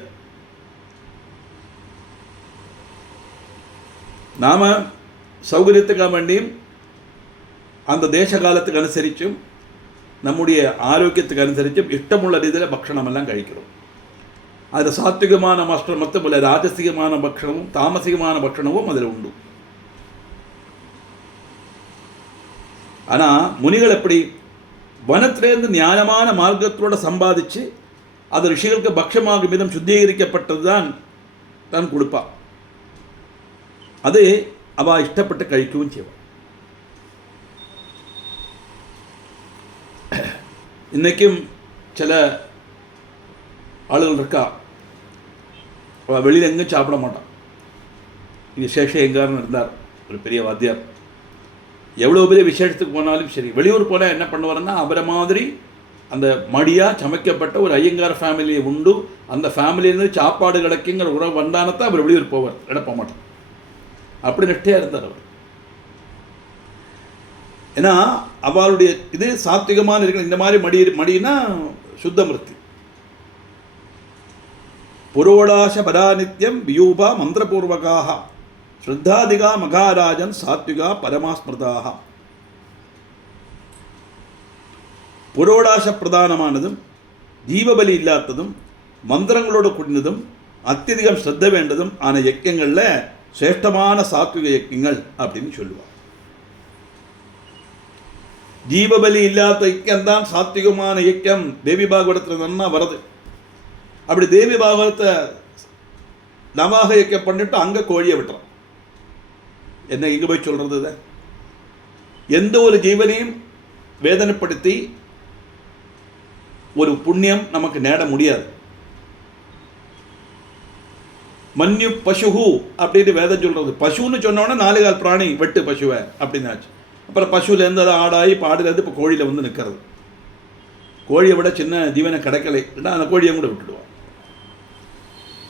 நாம் சௌகரியத்துக்காக வேண்டியும் அந்த தேச காலத்துக்கு அனுசரித்தும் நம்முடைய ஆரோக்கியத்துக்கு அனுசரித்தும் இஷ்டமுள்ள ரீதியில் பக்ஷணமெல்லாம் கழிக்கிறோம். அதில் சாத்விகமான பக்ஷணம் மட்டும் ராஜசிகமான பக்ஷணமும் தாமசிகமான பக்ஷணமும் அதில் உண்டு. ஆனால் முனிகள் எப்படி வனத்திலேருந்து ஞானமான மார்க்கத்தோடு சம்பாதிச்சு அது ரிஷிகளுக்கு பக்ஷமாகும் விதம் சுத்திகரிக்கப்பட்டது தான் கொடுப்பா. அது அவள் இஷ்டப்பட்டு கழிக்கவும் செய்வாள். இன்றைக்கும் சில ஆளுகள் இருக்கா, அவள் வெளியில் எங்கேயும் சாப்பிட மாட்டான். இங்கே சேஷையங்காரன் இருந்தார், ஒரு பெரிய வாத்தியார். எவ்வளோ பெரிய விசேஷத்துக்கு போனாலும் சரி, வெளியூர் போனால் என்ன பண்ணுவாருன்னா அவரை மாதிரி அந்த மடியாக சமைக்கப்பட்ட ஒரு ஐயங்கார ஃபேமிலியை உண்டு, அந்த ஃபேமிலியிலேருந்து சாப்பாடு கிடைக்குங்கிற உறவு வந்தானத்தான் அவர் வெளியூர் போவார், இடப்ப மாட்டார். அப்படி நெட்டையாக இருந்தார் அவர். ஏன்னா அவளுடைய இது சாத்விகமான இருக்கிற இந்த மாதிரி மடினா சுத்த மிருத்தி. புரோடாச பராநித்யம் வியூபா மந்திரபூர்வகாக ஸ்ரத்தாதிகா மகாராஜன் சாத்விகா பரமாஸ்மிருதாக. புரோடாச பிரதானமானதும் ஜீவபலி இல்லாததும் மந்திரங்களோடு கூடினதும் அத்தியதிகம் ஸ்ரத்த வேண்டதும் ஆன யஜ்யங்களில் சிரேஷ்டமான சாத்விக யஜ்யங்கள் அப்படின்னு சொல்லுவார். ஜீவபலி இல்லாத யஜ்யம்தான் சாத்விகமான யஜ்யம். தேவி பாகவதத்தில் நன்னா வருது. அப்படி தேவி பாகவதத்தை நவாக யஜ்யம் பண்ணிட்டு அங்கே கோழியை விட்டுறோம். என்ன இங்கே போய் சொல்கிறது? எந்த ஒரு ஜீவனையும் வேதனைப்படுத்தி ஒரு புண்ணியம் நமக்கு நேட முடியாது. மன்யு பசுஹு அப்படின்னு வேதம் சொல்கிறது. பசுன்னு சொன்னோன்னா 4 கால் பிராணி வெட்டு பசுவை அப்படின்னாச்சு. அப்புறம் பசுலேருந்து அதை ஆடாகி பாடுலேருந்து இப்போ கோழியில் வந்து நிற்கிறது. கோழியை விட சின்ன ஜீவனை கிடைக்கலை இல்லைன்னா அந்த கோழியை கூட விட்டுடுவோம்.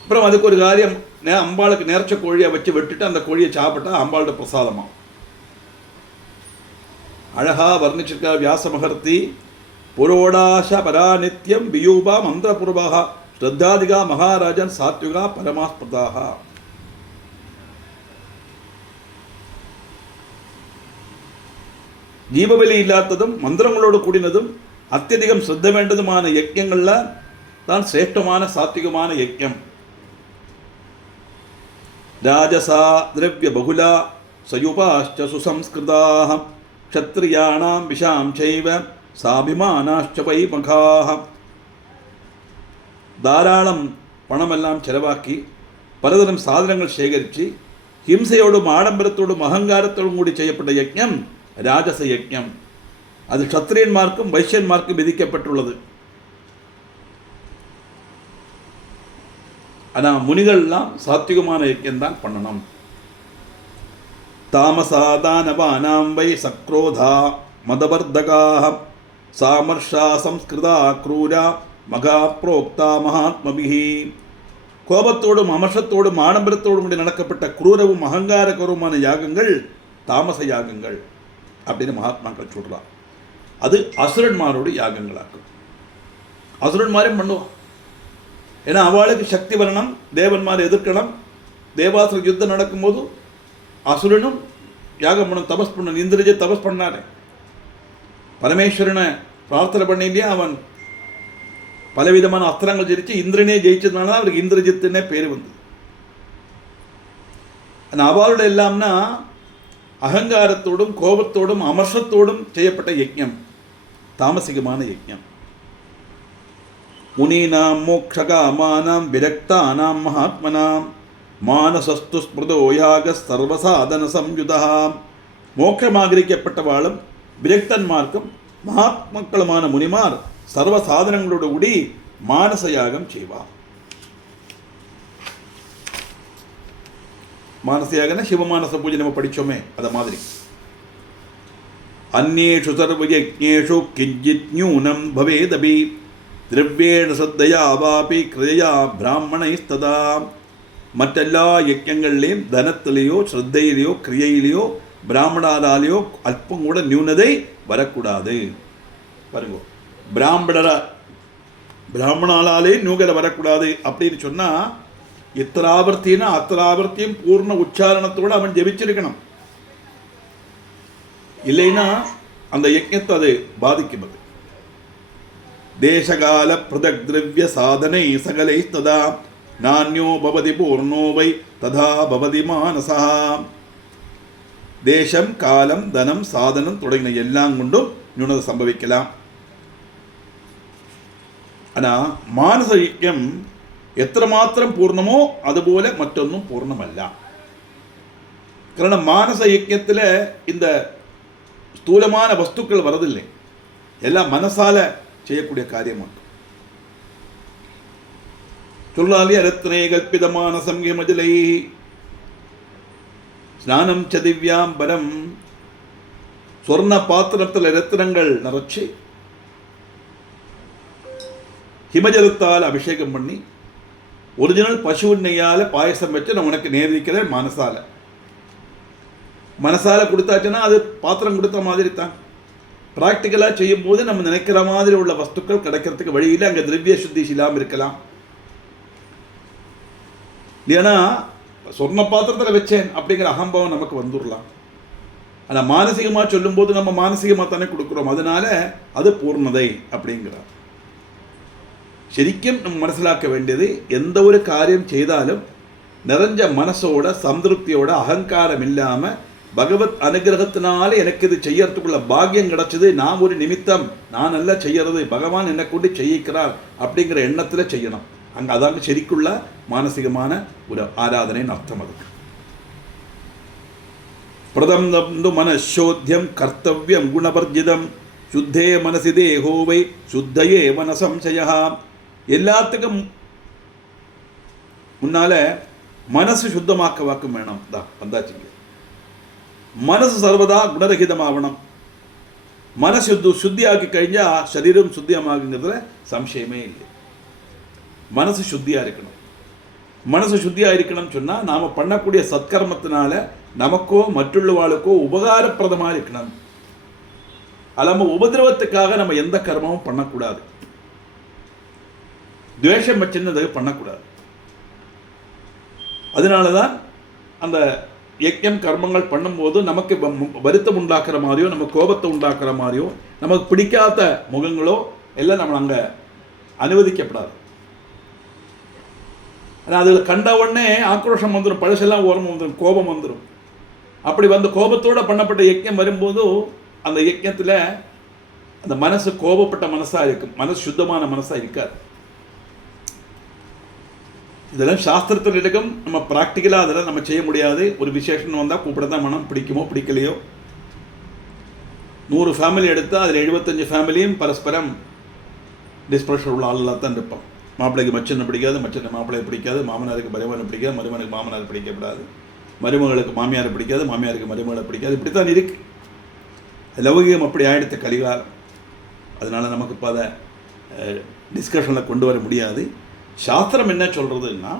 அப்புறம் அதுக்கு ஒரு காரியம், அம்பாளுக்கு நேர்ச்ச கோழியை வச்சு வெட்டுட்டு அந்த கோழியை சாப்பிட்டா அம்பாளோட பிரசாதமா. அழகா வர்ணிச்சிருக்கா வியாச மகர்த்தி. புரோடாச பராநித்யம் வியூபா மந்திரபூர்வக ஸ்ரத்தாதிகா மகாராஜன் சாத்விகா பரமாஸ்மிருதாக. ஜீவபலி இல்லாததும் மந்திரங்களோடு கூடினதும் அத்தியதிகம் ஸ்ரத்த வேண்டதுமான யஜ்யங்கள்ல தான் சிரேஷ்டமான சாத்விகமான யஜ்யம். ராஜசா திரவிய பகுலா சயுபாஷ்ச சுசம்ஸ்கிருதாக க்ஷத்ரியாணாம் விஷாம் சைவ சாபிமானாஷ்ச வைமகாः. தாராளம் பணமெல்லாம் செலவாக்கி பலதரம் சாதனங்கள் சேகரித்து ஹிம்சையோடும் ஆடம்பரத்தோடும் அகங்காரத்தோடும் கூடி செய்யப்பட்ட யஜ்யம் ராஜச யஜ்யம். அது க்ஷத்ரியன்மார்க்கும் வைஷ்யன்மார்க்கும் விதிக்கப்பட்டுள்ளது. ஆனால் முனிகள்லாம் சாத்விகமான யஜ்யம்தான் பண்ணணும். தாமசாதானவானாம் வை சக்ரோதா மதவர்தகாः சாமர்ஷா சம்ஸ்கிருதா க்ரூரா மகா புரோக்தா மகாத்மபிஹி. கோபத்தோடும் அமர்ஷத்தோடும் ஆடம்பரத்தோடும் நடக்கப்பட்ட குரூரவும் அகங்காரகரவுமான யாகங்கள் தாமச யாகங்கள் அப்படின்னு மகாத்மாக்கள் சொல்கிறார். அது அசுரன்மாரோட யாகங்களாக்கும். அசுரன்மாரையும் பண்ணுவான். ஏன்னா அவளுக்கு சக்தி வரணும், தேவன்மாரை எதிர்க்கணும். தேவாசுர யுத்தம் நடக்கும்போது அசுரனும் யாகம் பண்ணணும், தபஸ் பண்ணணும். இந்திரஜித் தபஸ் பண்ணாரு, பரமேஸ்வரனை பிரார்த்தனை பண்ணியே அவன் பலவிதமான அஸ்திரங்கள் ஜெயிச்சு இந்திரனே ஜெயிச்சதுனால அவருக்கு இந்திரஜித்துன்னே பேர் வந்தது. ஆனால் அவளோட எல்லாம்னா அகங்காரத்தோடும் கோபத்தோடும் அமர்ஷத்தோடும் செய்யப்பட்ட யஜ்யம் தாமசிகமான யஜ்யம். முனீனாம் மோக்ஷகாமானாம் விரக்தானாம் மகாத்மனாம் மானசஸ்து ஸ்மிருதோ யாக சர்வசாதன சம்யுதா. மோட்சமாகரிக்கப்பட்டவாளும் விரக்தன்மார்க்கும் மகாத்மக்களுமான முனிமார் சர்வ சாதனங்களோடு கூடி மானச யாகம் செய்வா. மானச யாகம்னா சிவமானச பூஜை நம்ம படித்தோமே அதை மாதிரி. அந்நேஷு சர்வ யஜ்ஞேஷு கிஞ்சித் நியூனம் பவேதபி திரவ்யேண சத்தயா வாபி கிருதயா பிராமணைஸ்ததா. மற்றெல்லா யஜ்ஞங்கள்லேயும் தனத்திலேயோ ஸ்ரத்தையிலையோ கிரியையிலையோ பிராமணாலாலேயோ அல்பம் கூட நியூனதை வரக்கூடாது. பாருங்க, பிராமணாலாலே நியூகதை வரக்கூடாது அப்படின்னு சொன்னால் இத்தராவர்த்தினா அத்தராவர்த்தியும் பூர்ண உச்சாரணத்தோடு அவன் ஜெபிச்சிருக்கணும். இல்லைன்னா அந்த யஜ்ஞத்தை அது பாதிக்கும். அது தேசகால பிரதக் திரவிய சாதனை சகலை ததா நானியோ பவதி பூர்ணோ வை ததா பவதி மானசா. தேசம் காலம் தனம் சாதனம் தொடங்கின எல்லாம் கொண்டும் நுணது சம்பவிக்கலாம். ஆனால் மானச யஜ்ஞம் എത്രമാത്രം പൂർണ്ണമോ അതുപോലെ മറ്റൊന്നും പൂർണ്ണമല്ല. കാരണം മാനസ യജ്ഞത്തിൽ இந்த ஸ்தூலமான வஸ்துக்கள் வரதில்லை, எல்லாம் மனசால செய்யக்கூடிய காரியமாக. சொல்லாலே அரத்னே கல்பிதமான சம்யமஜலை ஸ்நானம் ச திவ்யாம்பரம். சொர்ண பாத்திரத்தில் ரத்தினங்கள் நிறச்சி ஹிமஜலத்தால் அபிஷேகம் பண்ணி ஒரிஜினல் பசுவின் நெய்யால் பாயசம் வச்சு நான் உனக்கு நேர்விக்கிறேன் மனசால. மனசால கொடுத்தாச்சுன்னா அது பாத்திரம் கொடுத்த மாதிரி தான். ப்ராக்டிக்கலாக செய்யும்போது நம்ம நினைக்கிற மாதிரி உள்ள வஸ்துக்கள் கிடைக்கிறதுக்கு வழியில் அங்கே திரவிய சுத்தி இல்லாமல் இருக்கலாம். இல்லைன்னா சொர்ண பாத்திரத்தில் வச்சேன் அப்படிங்கிற அகம்பாவம் நமக்கு வந்துடலாம். ஆனால் மானசீகமாக சொல்லும்போது நம்ம மானசீகமாக தானே கொடுக்குறோம், அதனால அது பூர்ணதை அப்படிங்கிறார். ശരിക്കും நம்ம മനസ്സിലാக்க வேண்டியது, எந்த ஒரு காரியம் செய்தாலும் நிறைஞ்ச மனசோட சந்திருப்தியோட அகங்காரம் இல்லாமல் பகவத் அனுகிரகத்தினால எனக்கு இது செய்யறதுக்குள்ள பாக்கியம் கிடைச்சது, நான் ஒரு நிமித்தம், நான் நல்லா செய்யறது, பகவான் என்னை கொண்டு செய்யிக்கிறார் அப்படிங்கிற எண்ணத்தில் செய்யணும். அங்கே அதாங்க ശരിக்குள்ள மானசீகமான ஒரு ஆராதனைன்னு அர்த்தம். அதுக்கு பிரதம் மனசோத்தியம் கர்த்தவியம் குணவர்ஜிதம் சுத்தே மனசி தேகோவை சுத்தையே மனசம்சய. எல்லாத்துக்கும் முன்னால மனசு சுத்தமாக்க வாக்கம் வேணும் தான் வந்தாச்சுங்க. மனசு சர்வதா குணரகிதமாகணும். மனசு சுத்தியாக்கி കഴിഞ്ഞാல் சரீரம் சுத்தியமாகுங்கிறதுல சம்சயமே இல்லை. மனசு சுத்தியாக இருக்கணும். மனசு சுத்தியாக இருக்கணும்னு சொன்னால் நாம் பண்ணக்கூடிய சத்கர்மத்தினால நமக்கோ மற்றுள்ளவாளுக்கோ உபகாரப்பிரதமாக இருக்கணும். அல்லாமல் உபதிரவத்துக்காக நம்ம எந்த கர்மமும் பண்ணக்கூடாது. துவேஷம் வச்சுன்னு பண்ணக்கூடாது. அதனால தான் அந்த யஜ்ஞம் கர்மங்கள் பண்ணும்போது நமக்கு வருத்தம் உண்டாக்குற மாதிரியோ நம்ம கோபத்தை உண்டாக்குற மாதிரியோ நமக்கு பிடிக்காத முகங்களோ எல்லாம் நம்ம அங்கே அனுமதிக்கப்படாது. ஆனால் அதில் கண்ட உடனே ஆக்ரோஷம் வந்துடும், பழசெல்லாம் ஓரம் வந்துடும், கோபம் வந்துடும். அப்படி வந்து கோபத்தோடு பண்ணப்பட்ட யஜ்ஞம் வரும்போது அந்த யஜ்ஞத்தில் அந்த மனசு கோபப்பட்ட மனசாக இருக்கும், மனசு சுத்தமான மனசாக இருக்காது. இதெல்லாம் சாஸ்திரத்தில் இருக்கும். நம்ம ப்ராக்டிக்கலாக அதெல்லாம் நம்ம செய்ய முடியாது. ஒரு விசேஷம் வந்தால் கூப்பிட தான் மனம், பிடிக்குமோ பிடிக்கலையோ. 100 ஃபேமிலி எடுத்தால் அதில் 75 ஃபேமிலியும் பரஸ்பரம் டிஸ்ப்ரெஷர் உள்ள ஆளாக தான் இருப்பான். மாப்பிள்ளைக்கு மச்சனை பிடிக்காது, மச்சனை மாப்பிள்ளையை பிடிக்காது, மாமனாருக்கு மருமகனை பிடிக்காது, மருமனுக்கு மாமனார் பிடிக்கப்படாது, மருமகளுக்கு மாமியாரை பிடிக்காது, மாமியாருக்கு மருமகளை பிடிக்காது. இப்படித்தான் இருக்கு. லௌகிகம் அப்படி ஆயிடுத்த கலிகாலம். அதனால் நமக்கு இப்போ அதை டிஸ்கஷனில் கொண்டு வர முடியாது. சாஸ்திரம் என்ன சொல்கிறதுன்னா,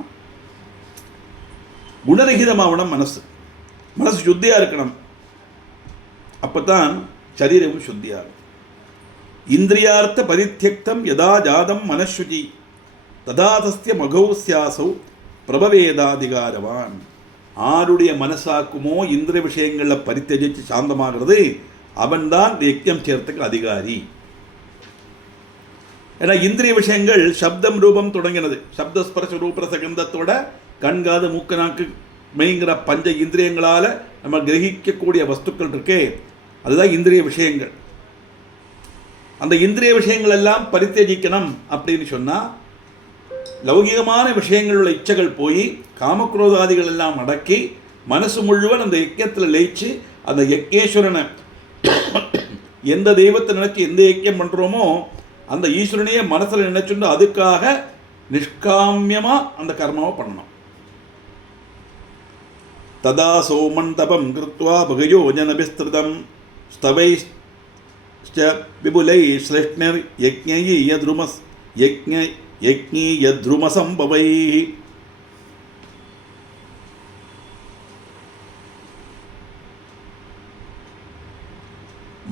குணரகிதமாகணும் மனசு. மனசு சுத்தியாக இருக்கணும். அப்போ தான் சரீரமும் சுத்தியாக இருக்கும். இந்திரியார்த்த பரித்தியக்தம் யதா ஜாதம் மனசுஜி ததாதஸ்ய மகௌஸ்யாசௌ பிரபவேதாதிகாரவான். ஆருடைய மனசாக்குமோ இந்திரிய விஷயங்களில் பரித்தஜிச்சு சாந்தமாகிறது, அவன்தான் யஜ்ஞம் செய்யறதுக்கு அதிகாரி. ஏன்னா இந்திரிய விஷயங்கள் சப்தம் ரூபம் தொடங்கினது. சப்தஸ்பர்ஷ ரூபரசகந்தத்தோட கண்காது மூக்கு நாக்கு மெய்ங்கிற பஞ்ச இந்திரியங்களால் நம்ம கிரகிக்கக்கூடிய வஸ்துக்கள் இருக்கே, அதுதான் இந்திரிய விஷயங்கள். அந்த இந்திரிய விஷயங்கள் எல்லாம் பரித்தேஜிக்கணும் அப்படின்னு சொன்னால் லௌகிகமான விஷயங்களுள்ள இச்சைகள் போய் காமக்ரோதாதிகள் எல்லாம் அடக்கி மனசு முழுவன் அந்த யஜ்ஞத்தில் லயிச்சு அந்த யஜ்ஞேஸ்வரனை எந்த தெய்வத்தை நினைச்சு எந்த யஜ்ஞம் பண்ணுறோமோ அந்த ஈஸ்வரனையே மனசில் நினைச்சுட்டு அதுக்காக நிஷ்காமியமாக அந்த கர்மாவை பண்ணணும். ததா சோமண்டபம் கிருத்வா பகயோஜனபிஸ்திருதம் ஸ்தவை விபுலை ஸ்லேஷ்ணிர் யஜ்ஞீயத்ருமசம்பவை.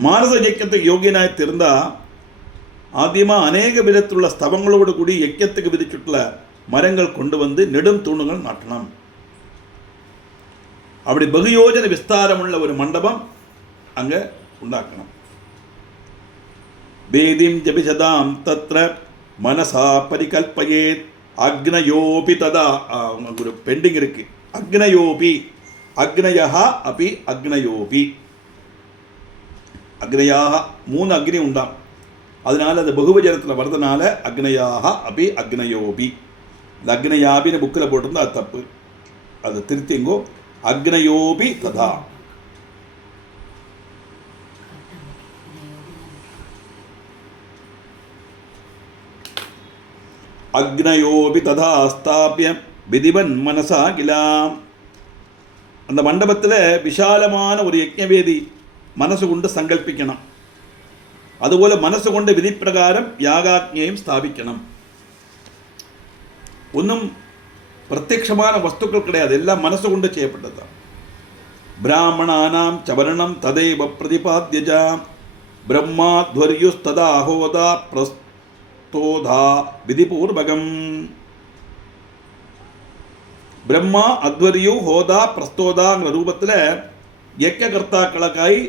மானச யஜ்ஞத்துக்கு யோகியனாய் திருந்தா ஆദ്യமாக அநேக விதத்துள்ள ஸ்தவங்களோடு கூடி யஜ்ஞத்துக்கு விதிச்சுட்டுள்ள மரங்கள் கொண்டு வந்து நெடும் தூணுகள் நாட்டணும். அப்படி பகுயோஜன விஸ்தாரமுள்ள ஒரு மண்டபம் அங்கே உண்டாக்கணும். வேதிம் ஜபிசதாம் தத்ர மனசா பரிகல்பயேத் அக்னயோபி ததா. ஒரு பெண்டிங் இருக்கு. அக்னயோபி அக்னயா அபி அக்னயோபி. அக்னயாக 3 அக்னி உண்டாம். அதனால அது பகுவஜனத்தில் வரதுனால அக்னயாக அபி அக்னயோபி. இந்த அக்னயாபின்னு புக்கில் போட்டிருந்தா அது தப்பு, அதை திருத்திங்கோ. அக்னயோபி ததா. அக்னயோபி ததா ஸ்தாபிய விதிவன் மனசா கிலாம். அந்த மண்டபத்தில் விசாலமான ஒரு யஜ்ஞவேதி மனசு கொண்டு சங்கல்பிக்கணும். அதுபோல மனசு கொண்ட விதிப்பிரகாரம் யாகாக்ஞையும் ஸ்தாபிக்கணும். ஒன்றும் பிரத்யட்சமான வஸ்துக்கள் கிடையாது, எல்லாம் மனசு கொண்டு செய்யப்பட்டது. பிராமணானாம் சவரணம் ததைவ பிரதிபாத்யஜா பிரம்மாத்வர்யுஸ்ததா அஹோதா பிரஸ்தோதா விதிபூர்வகம். பிரம்மா அத்வரியு ஹோதா பிரஸ்தோதாங்கிற ரூபத்தில் யஜ்ஞகர்த்தாக்களுக்காய்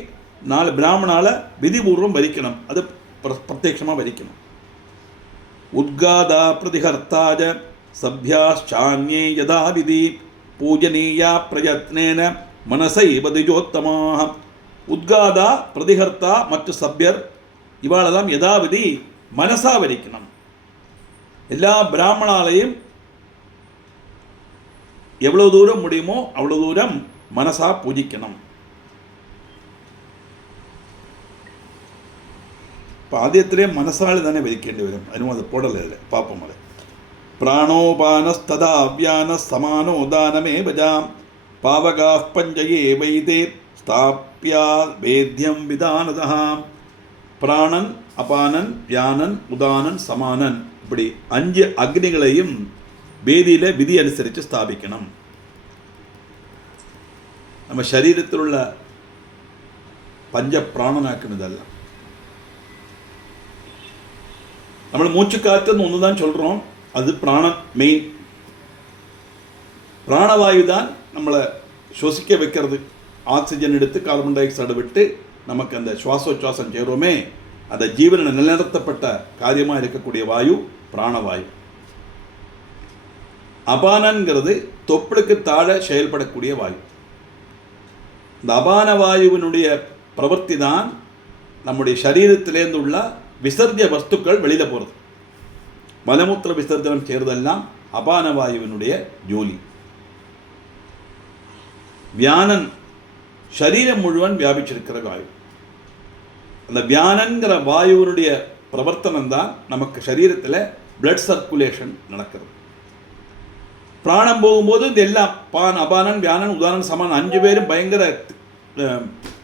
4 பிராமணால விதிபூர்வம் வரிக்கணும். அது பிரத்யட்சமாக வரிக்கணும். உத்காதா பிரதிஹர்த்தாஜ சப்யாச்சான்யே யதா விதி பூஜனீயா பிரயத்னேன மனசைவ திஜோத்தமாக. உத்காதா பிரதிஹர்த்தா மற்றும் சப்யர் இவாளெல்லாம் யதாவிதி மனசா வரிக்கணும். எல்லா பிராமணாலையும் எவ்வளோ தூரம் முடியுமோ அவ்வளோ தூரம் மனசா பூஜிக்கணும். இப்போ ஆதியத்திலே மனசால் தானே வதிക്കേണ്ടി வரும். அதுவும் அதை போடலை, இல்லை பார்ப்போம். அதை பிராணோபானஸ்ததா அவ்யான சமானோ தானமே பஜாம் பாவகா பஞ்சயே வைதே ஸ்தாப்யா வேத்யம் விதானதா. பிராணன், அபானன், வியானன், உதானன், சமானன், இப்படி 5 அக்னிகளையும் வேதியில் விதி அனுசரித்து ஸ்தாபிக்கணும். நம்ம சரீரத்தில் உள்ள பஞ்ச பிராணனாக்கணும். இதெல்லாம் நம்ம மூச்சு காற்றுன்னு ஒன்று தான் சொல்கிறோம், அது பிராணன் மெயின். பிராணவாயு தான் நம்மளை சுவாசிக்க வைக்கிறது. ஆக்சிஜன் எடுத்து கார்பன் டை ஆக்சைடை விட்டு நமக்கு அந்த சுவாசோச்சுவாசம் செய்கிறோமே, அந்த ஜீவன நிலைநிறுத்தப்பட்ட காரியமாக இருக்கக்கூடிய வாயு பிராணவாயு. அபானங்கிறது தொப்புளுக்கு தாழ செயல்படக்கூடிய வாயு. இந்த அபான வாயுவினுடைய பிரவர்த்தி தான் நம்முடைய சரீரத்திலேருந்து உள்ள விசர்ஜ வஸ்துக்கள் வெளியில் போகிறது. மலமூத்திர விசர்ஜனம் செய்கிறதெல்லாம் அபான வாயுவினுடைய ஜோலி. வியானன் சரீரம் முழுவன் வியாபிச்சிருக்கிற வாயு. அந்த வியானங்கிற வாயுவினுடைய பிரவர்த்தனம் தான் நமக்கு சரீரத்தில் பிளட் சர்க்குலேஷன் நடக்கிறது. பிராணம் போகும்போது இந்த எல்லாம் அபானன், வியானன், உதானன், சமான் 5 பேரும் பயங்கர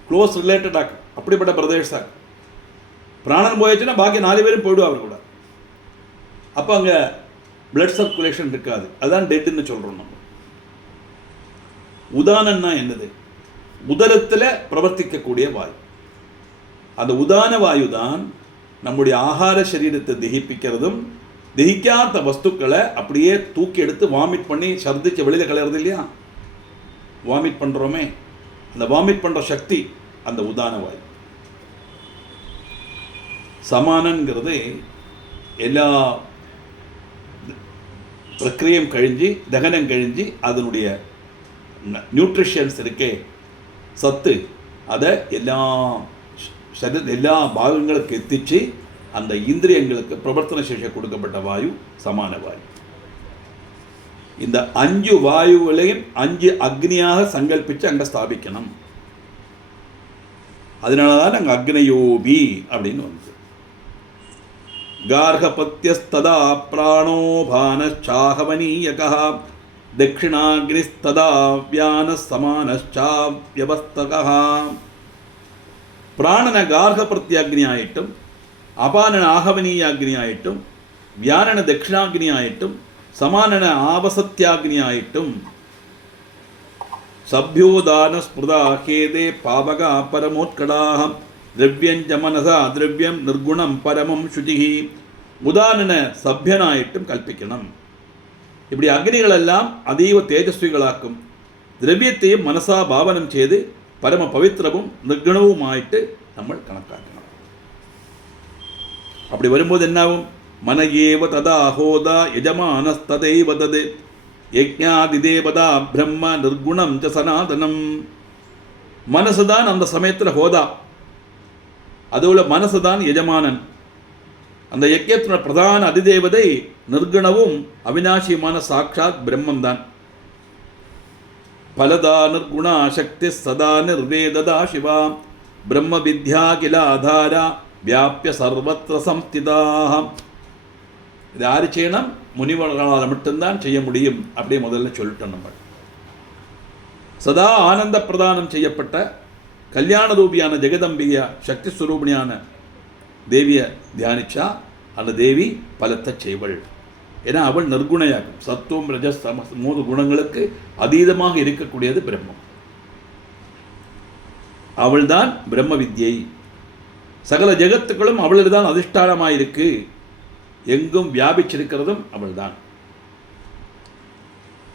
க்ளோஸ் ரிலேட்டடாக அப்படிப்பட்ட பிரதேச. பிராணன் போயிடுச்சுன்னா பாக்கி 4 பேரும் போயிடுவார் கூட. அப்போ அங்கே பிளட் சர்க்குலேஷன் இருக்காது. அதுதான் டெட்டுன்னு சொல்கிறோம் நம்ம. உதானன்னா என்னது? உதரத்தில் பிரவர்த்திக்கக்கூடிய வாயு. அந்த உதான வாயு தான் நம்முடைய ஆகார சரீரத்தை திகிப்பிக்கிறதும், திகிக்காத வஸ்துக்களை அப்படியே தூக்கி எடுத்து வாமிட் பண்ணி சர்திச்சு வெளியில் கலையிறது இல்லையா? வாமிட் பண்ணுறோமே, அந்த வாமிட் பண்ணுற சக்தி அந்த உதான வாயு. சமானங்கிறது எல்லா பிரக்கிரியம் கழிஞ்சு தகனம் கழிஞ்சு அதனுடைய நியூட்ரிஷன்ஸ் இருக்கே, சத்து, அதை எல்லா பாகங்களுக்கு எத்திச்சு அந்த இந்திரியங்களுக்கு பிரவர்த்தன சேஷம் கொடுக்கப்பட்ட வாயு சமான வாயு. இந்த 5 வாயுகளையும் 5 அக்னியாக சங்கல்பித்து அங்கே ஸ்தாபிக்கணும். அதனால தான் நாங்கள் அக்னயோபி அப்படின்னு வந்து. गार्हपत्यस्तदा प्राणो भानश्चाहवनीयकः दक्षिणाग्निस्तदा व्यानः समानश्चाव्यवस्थकः. പ്രാണന ഗാർഹപ്രത്യാഗ്നിയായിട്ടും അപാനന ആഹവനീയാഗ്നിയായിട്ടും വ്യാനന ദക്ഷിണാഗ്നിയായിട്ടും സമാനന ആവസത്യാഗ്നിയായിട്ടും സഭ്യോദാന സ്മൃതാഹേതേ പാവക പരമോത്കടാഹ ദ്രവ്യഞ്ച മനസാ ദ്രവ്യം നിർഗുണം പരമം ശുചി. ഉദാനന സഭ്യനായിട്ടും കൽപ്പിക്കണം. இப்படி அக்னிகளெல்லாம் அதீவ தேஜஸ்விகளாக்கும் திரவியத்தையும் மனசா பாவனம் செய்து பரம பவித்திரமும் நிர்குணவுமாயிட்டு நம்ம கணக்காக்கணும். அப்படி வரும்போது என்னாகும்? மனயேவ ததா ஹோதா யஜமானஸ்ததைவ தது யஜ்ஞாதிதேவதா பிரம்ம நிர்குணம் ச சனாதனம். மனசு தான் அந்த சமயத்தில் ஹோதா, அதுபோல மனசு தான் எஜமானன். அந்த யஜ்ஞத்தின பிரதான அதிதேவதை நிர்குணவும் அவிநாசியமான சாட்சாத் பிரம்மந்தான். பலதா நிர்குணா சக்தி சதா நிர்வேததா சிவா பிரம்ம வித்யா கில ஆதாரா வியாபிய சர்வத்திர சம்ஸ்திதாக. இது யாரு செய்யணும்? முனிவர்களால் மட்டும்தான் செய்ய முடியும். அப்படியே முதல்ல சொல்லிட்டோம். நம்ம சதா ஆனந்த பிரதானம் செய்யப்பட்ட கல்யாண ரூபியான ஜெகதம்பியா சக்தி ஸ்வரூபிணியான தேவியை தியானிச்சா அந்த தேவி பலத்தை செய்வள். ஏன்னா அவள் நிர்குணையாகும். சத்துவம் ரஜஸ் தமஸ் 3 குணங்களுக்கு அதீதமாக இருக்கக்கூடியது பிரம்மம். அவள்தான் பிரம்ம வித்யை. சகல ஜெகத்துக்களும் அவளில்தான் அதிஷ்டானமாயிருக்கு. எங்கும் வியாபிச்சிருக்கிறதும் அவள்தான்.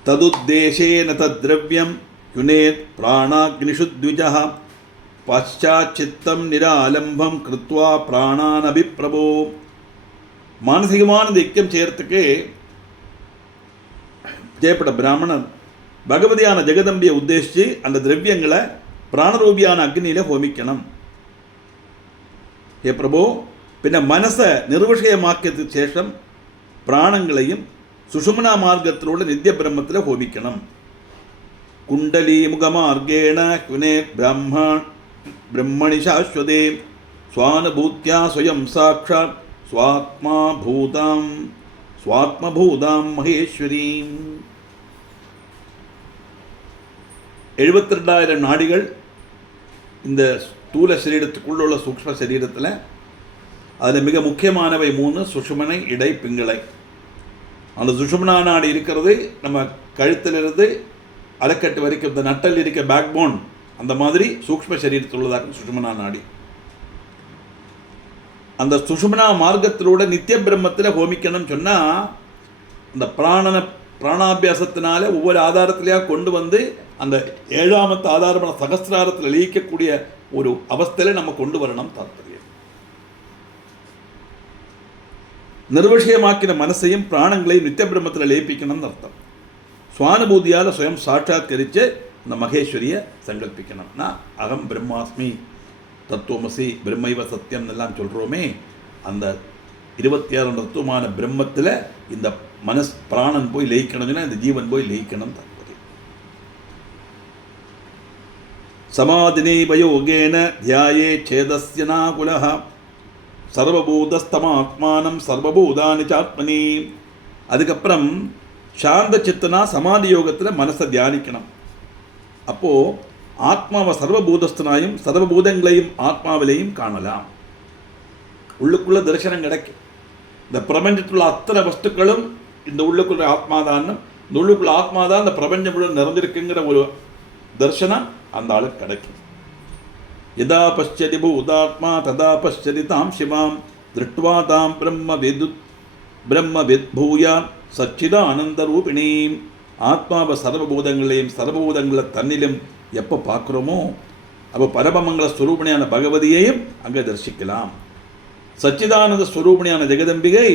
ததுத்தேசேன தத்ரவ்யம் யுனேத் பிராணாக்னிஷு த்விஜः பశ్చాச்சித்தம் நிராலம்பம் கிருத்வா பிராணான் அபிப்ரபோ. மானசிகமான ஐக்கியம் செய்யறதுக்கு ஜெயப்பட்ட பிராமணன் பகவதியான ஜெகதம்பியை உத்தேசித்து அந்த திரவியங்களை பிராணரூபியான அக்னியில் ஹோமிக்கணும். ஏ பிரபோ, பின்ன மனசை நிர்விஷயமாக்கியதுக்கு சேஷம் பிராணங்களையும் சுஷுமனா மார்க்கத்தில் உள்ள நித்திய பிரம்மத்தில் ஹோமிக்கணும். குண்டலி முகமார்கேண குனே பிரம்மணி சாஸ்வதே ஸ்வானுபூத்யா ஸ்வயம் சாட்சாத் ஸ்வாத்மபூதாம் மகேஸ்வரீம். 72,000 நாடிகள் இந்த ஸ்தூல சரீரத்துக்குள்ள உள்ள சூக்ஷ்ம சரீரத்தில். அதில் மிக முக்கியமானவை 3: சுஷுமனை, இடை, பிங்களை. அந்த சுஷுமனா நாடி இருக்கிறது நம்ம கழுத்திலிருந்து அரைக்கட்டு வரைக்கும் இந்த நட்டல் இருக்க பேக்போன், அந்த மாதிரி சூக்ஷ்ம சரீரத்தில் உள்ளதாக சுஷுமனா நாடி. அந்த சுஷுமனா மார்க்கத்திலோட நித்திய பிரம்மத்தில் ஹோமிக்கணும்னு சொன்னால் அந்த பிராணாபியாசத்தினால ஒவ்வொரு ஆதாரத்திலேயாக கொண்டு வந்து அந்த 7ஆமத்து ஆதாரமான சகஸ்திராரத்தில் லயிக்கக்கூடிய ஒரு அவஸ்தையில் நம்ம கொண்டு வரணும். தாத்பரியம் நிர்விஷயமாக்கின மனசையும் பிராணங்களையும் நித்திய பிரம்மத்தில் லயிப்பிக்கணும்னு அர்த்தம். சுவானுபூதியால் சுயம் சாட்சாத்கரித்து அந்த மகேஸ்வரியை சங்கல்பிக்கணும்னா அகம் பிரம்மாஸ்மி தத்துவமசி பிரம்மைவ சத்தியம் எல்லாம் சொல்கிறோமே, அந்த 26 தத்துவமான பிரம்மத்தில் இந்த பிராணன் போய் லயிக்கணும்னா இந்த ஜீவன் போய் லயிக்கணும். தாத்பரியம் சமாதினைவ யோகேன தியாயே சேதஸ்ய நாகுலஹ சர்வபூதஸ்தமாத்மானம் சர்வபூதானி சாத்மனி. அதுக்கப்புறம் சாந்த சித்தனா சமாதி யோகத்தில் மனசை தியானிக்கணும். அப்போது ஆத்மாவை சர்வபூதஸ்தனாயும் சர்வபூதங்களையும் ஆத்மாவிலையும் காணலாம். உள்ளுக்குள்ள தரிசனம் கிடைக்கும். இந்த பிரபஞ்சத்துள்ள அத்தனை வஸ்துக்களும் இந்த உள்ளுக்குள்ள ஆத்மாதான்னு, இந்த உள்ளுக்குள்ள ஆத்மாதான் இந்த பிரபஞ்சம் முழு நிறைஞ்சிருக்குங்கிற ஒரு தரிசனம் அந்த ஆளுக்கு கிடைக்கும். யதா பஷ்யதி பூதாத்மா ததா பஷ்யதி தாம் சிவாம் திருஷ்டுவா தாம் பிரம்மவித் பூயா சச்சிதானந்த ரூபிணீம். ஆத்மாவை சர்வபூதங்களையும் சர்வபூதங்களை தன்னிலும் எப்போ பார்க்குறோமோ அப்போ பரமமங்கள ஸ்வரூபிணியான பகவதியையும் அங்கே தரிசிக்கலாம். சச்சிதானந்த ஸ்வரூபிணியான ஜெகதம்பிகை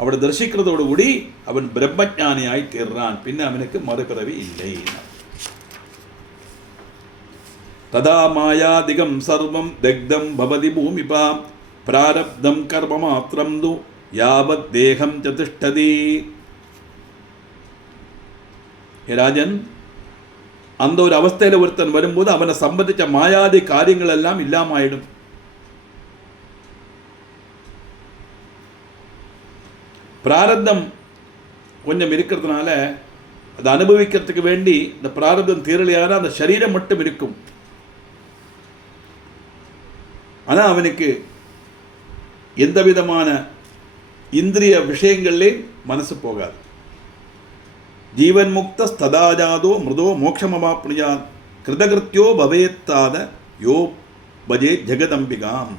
அவனை தரிசிக்கிறதோடு கூடி அவன் பிரம்மஞானியாய் தீர்றான். பின்ன அவனுக்கு மறுபிறவி இல்லை. ததா மாயாதிகம் சர்வம் தக்தம் பவதி பூமிபா பிராரப்தம் கர்ம மாத்திரம் து யாவத் தேகம் சதிஷ்டதி. ராஜன், அந்த ஒரு அவஸ்தையில் ஒருத்தன் வரும்போது அவனை சம்பந்திச்ச மாயாதி காரியங்கள் எல்லாம் இல்லாம ஆயிடும். பிராரப்தம் கொஞ்சம் இருக்கிறதுனால அதை அனுபவிக்கிறதுக்கு வேண்டி இந்த பிராரப்தம் தீரலையான அந்த சரீரம் மட்டும் இருக்கும். ஆனால் அவனுக்கு எந்த விதமான இந்திரிய விஷயங்கள்லே மனசு போகாது. ஜீவன் முக்த ஸ்ததாஜாதோ மிருதோ மோட்சமவாப்னுயா கிருதகிருத்தியோ பவேத்தாத யோ பஜே ஜெகதம்பிகாம்.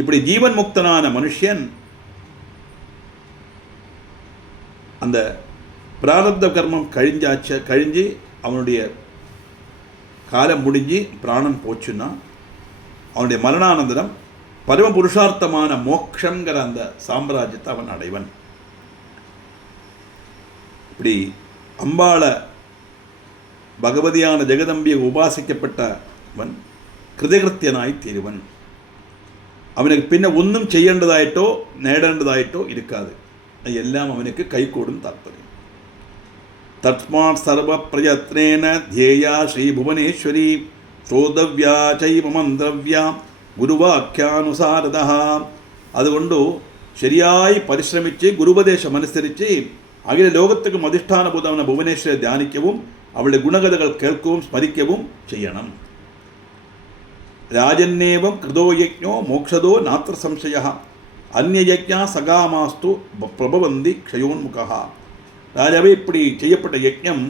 இப்படி ஜீவன் முக்தனான மனுஷன் அந்த பிராரப்த கர்மம் கழிஞ்சு அவனுடைய காலம் முடிஞ்சு பிராணன் போச்சுன்னா அவனுடைய மரணானந்தரம் பரம புருஷார்த்தமான மோட்சங்கிற அந்த சாம்ராஜ்யத்தை அவன் அடைவன். இப்படி அம்பாள பகவதியான ஜெகதம்பியை உபாசிக்கப்பட்டவன் கிருதகிருத்தியனாய் தீருவன். அவனுக்கு பின்ன ஒன்றும் செய்யேண்டதாயிட்டோ நேடேண்டதாயிட்டோ இருக்காது. எல்லாம் அவனுக்கு கைகூடும் தாற்பயம். தஸ்மாத் சர்வ பிரயத்னேன தியேயா ஸ்ரீ புவனேஸ்வரி ஸ்ரோதவ்யா சைவ மந்திரவ்யா ഗുരുവാക്യാനുസാരത. അതുകൊണ്ട് ശരിയായി പരിശ്രമിച്ച് ഗുരുപദേശം അനുസരിച്ച് അഖില ലോകത്തേക്കും അധിഷ്ഠാനഭൂതമായ ഭുവനേശ്വരെ ധ്യാനിക്കവും അവളുടെ ഗുണകഥകൾ കേൾക്കുകയും സ്മരിക്കവും ചെയ്യണം. രാജന്നേവം കൃതോ യജ്ഞോ മോക്ഷദോ നാത്ര സംശയ അന്യയജ്ഞ സകാമാസ്തു പ്രഭവന്തി ക്ഷയോന്മുഖ. ராஜாவே, இப்படி செய்யப்பட்ட யஜ்ஞம்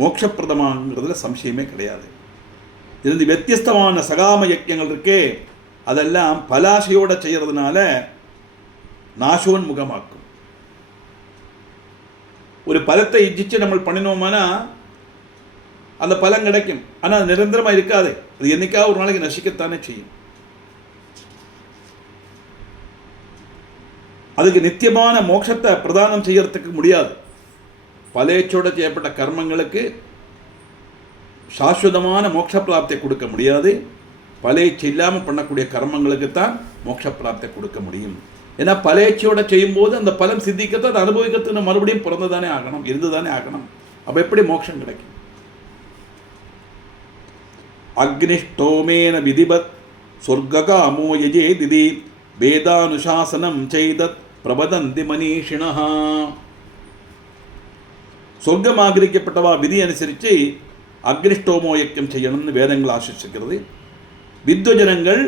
மோட்சப்பிரதமாங்கிறதுல சம்சயமே கிடையாது. இருந்து வித்தியஸ்தமான சகாம யஜ்ஞங்கள் இருக்கே, அதெல்லாம் பலாசையோடு செய்கிறதுனால நாசோன்முகமாக்கும். ஒரு பலத்தை இச்சிச்சு நம்ம பண்ணினோம்னா அந்த பலன் கிடைக்கும். ஆனால் அது நிரந்தரமாக இருக்காது. அது என்னைக்காவது ஒரு நாளைக்கு நசிக்கத்தானே செய்யும். அதுக்கு நித்தியமான மோட்சத்தை பிரதானம் செய்யறதுக்கு முடியாது. பலேச்சோடு செய்யப்பட்ட கர்மங்களுக்கு சாஸ்வதமான மோட்ச பிராப்தியை கொடுக்க முடியாது. பலேச்சு இல்லாமல் பண்ணக்கூடிய கர்மங்களுக்கு தான் மோட்ச பிராப்தியை கொடுக்க முடியும். ஏன்னா பலேச்சோட செய்யும்போது அந்த பலன் சித்திக்கத்தை அதை அனுபவிக்கிறதுக்கு மறுபடியும் பிறந்து தானே ஆகணும், இருந்து தானே ஆகணும். அப்போ எப்படி மோட்சம் கிடைக்கும்? அக்னிஷ்டோமேன விதிபத் சொர்க்ககாமோ யஜே திதி வேதானுசாசனம் செய்தத் பிரபதந்தி மனிஷிணா. சொர்க்கம் ஆகிரிக்கப்பட்டவா விதி அனுசரித்து அக்னிஷ்டோமோ யஜ்ஞம் செய்யணும்னு வேதங்கள் ஆசிரிச்சிருக்கிறது. வித்வஜனங்கள்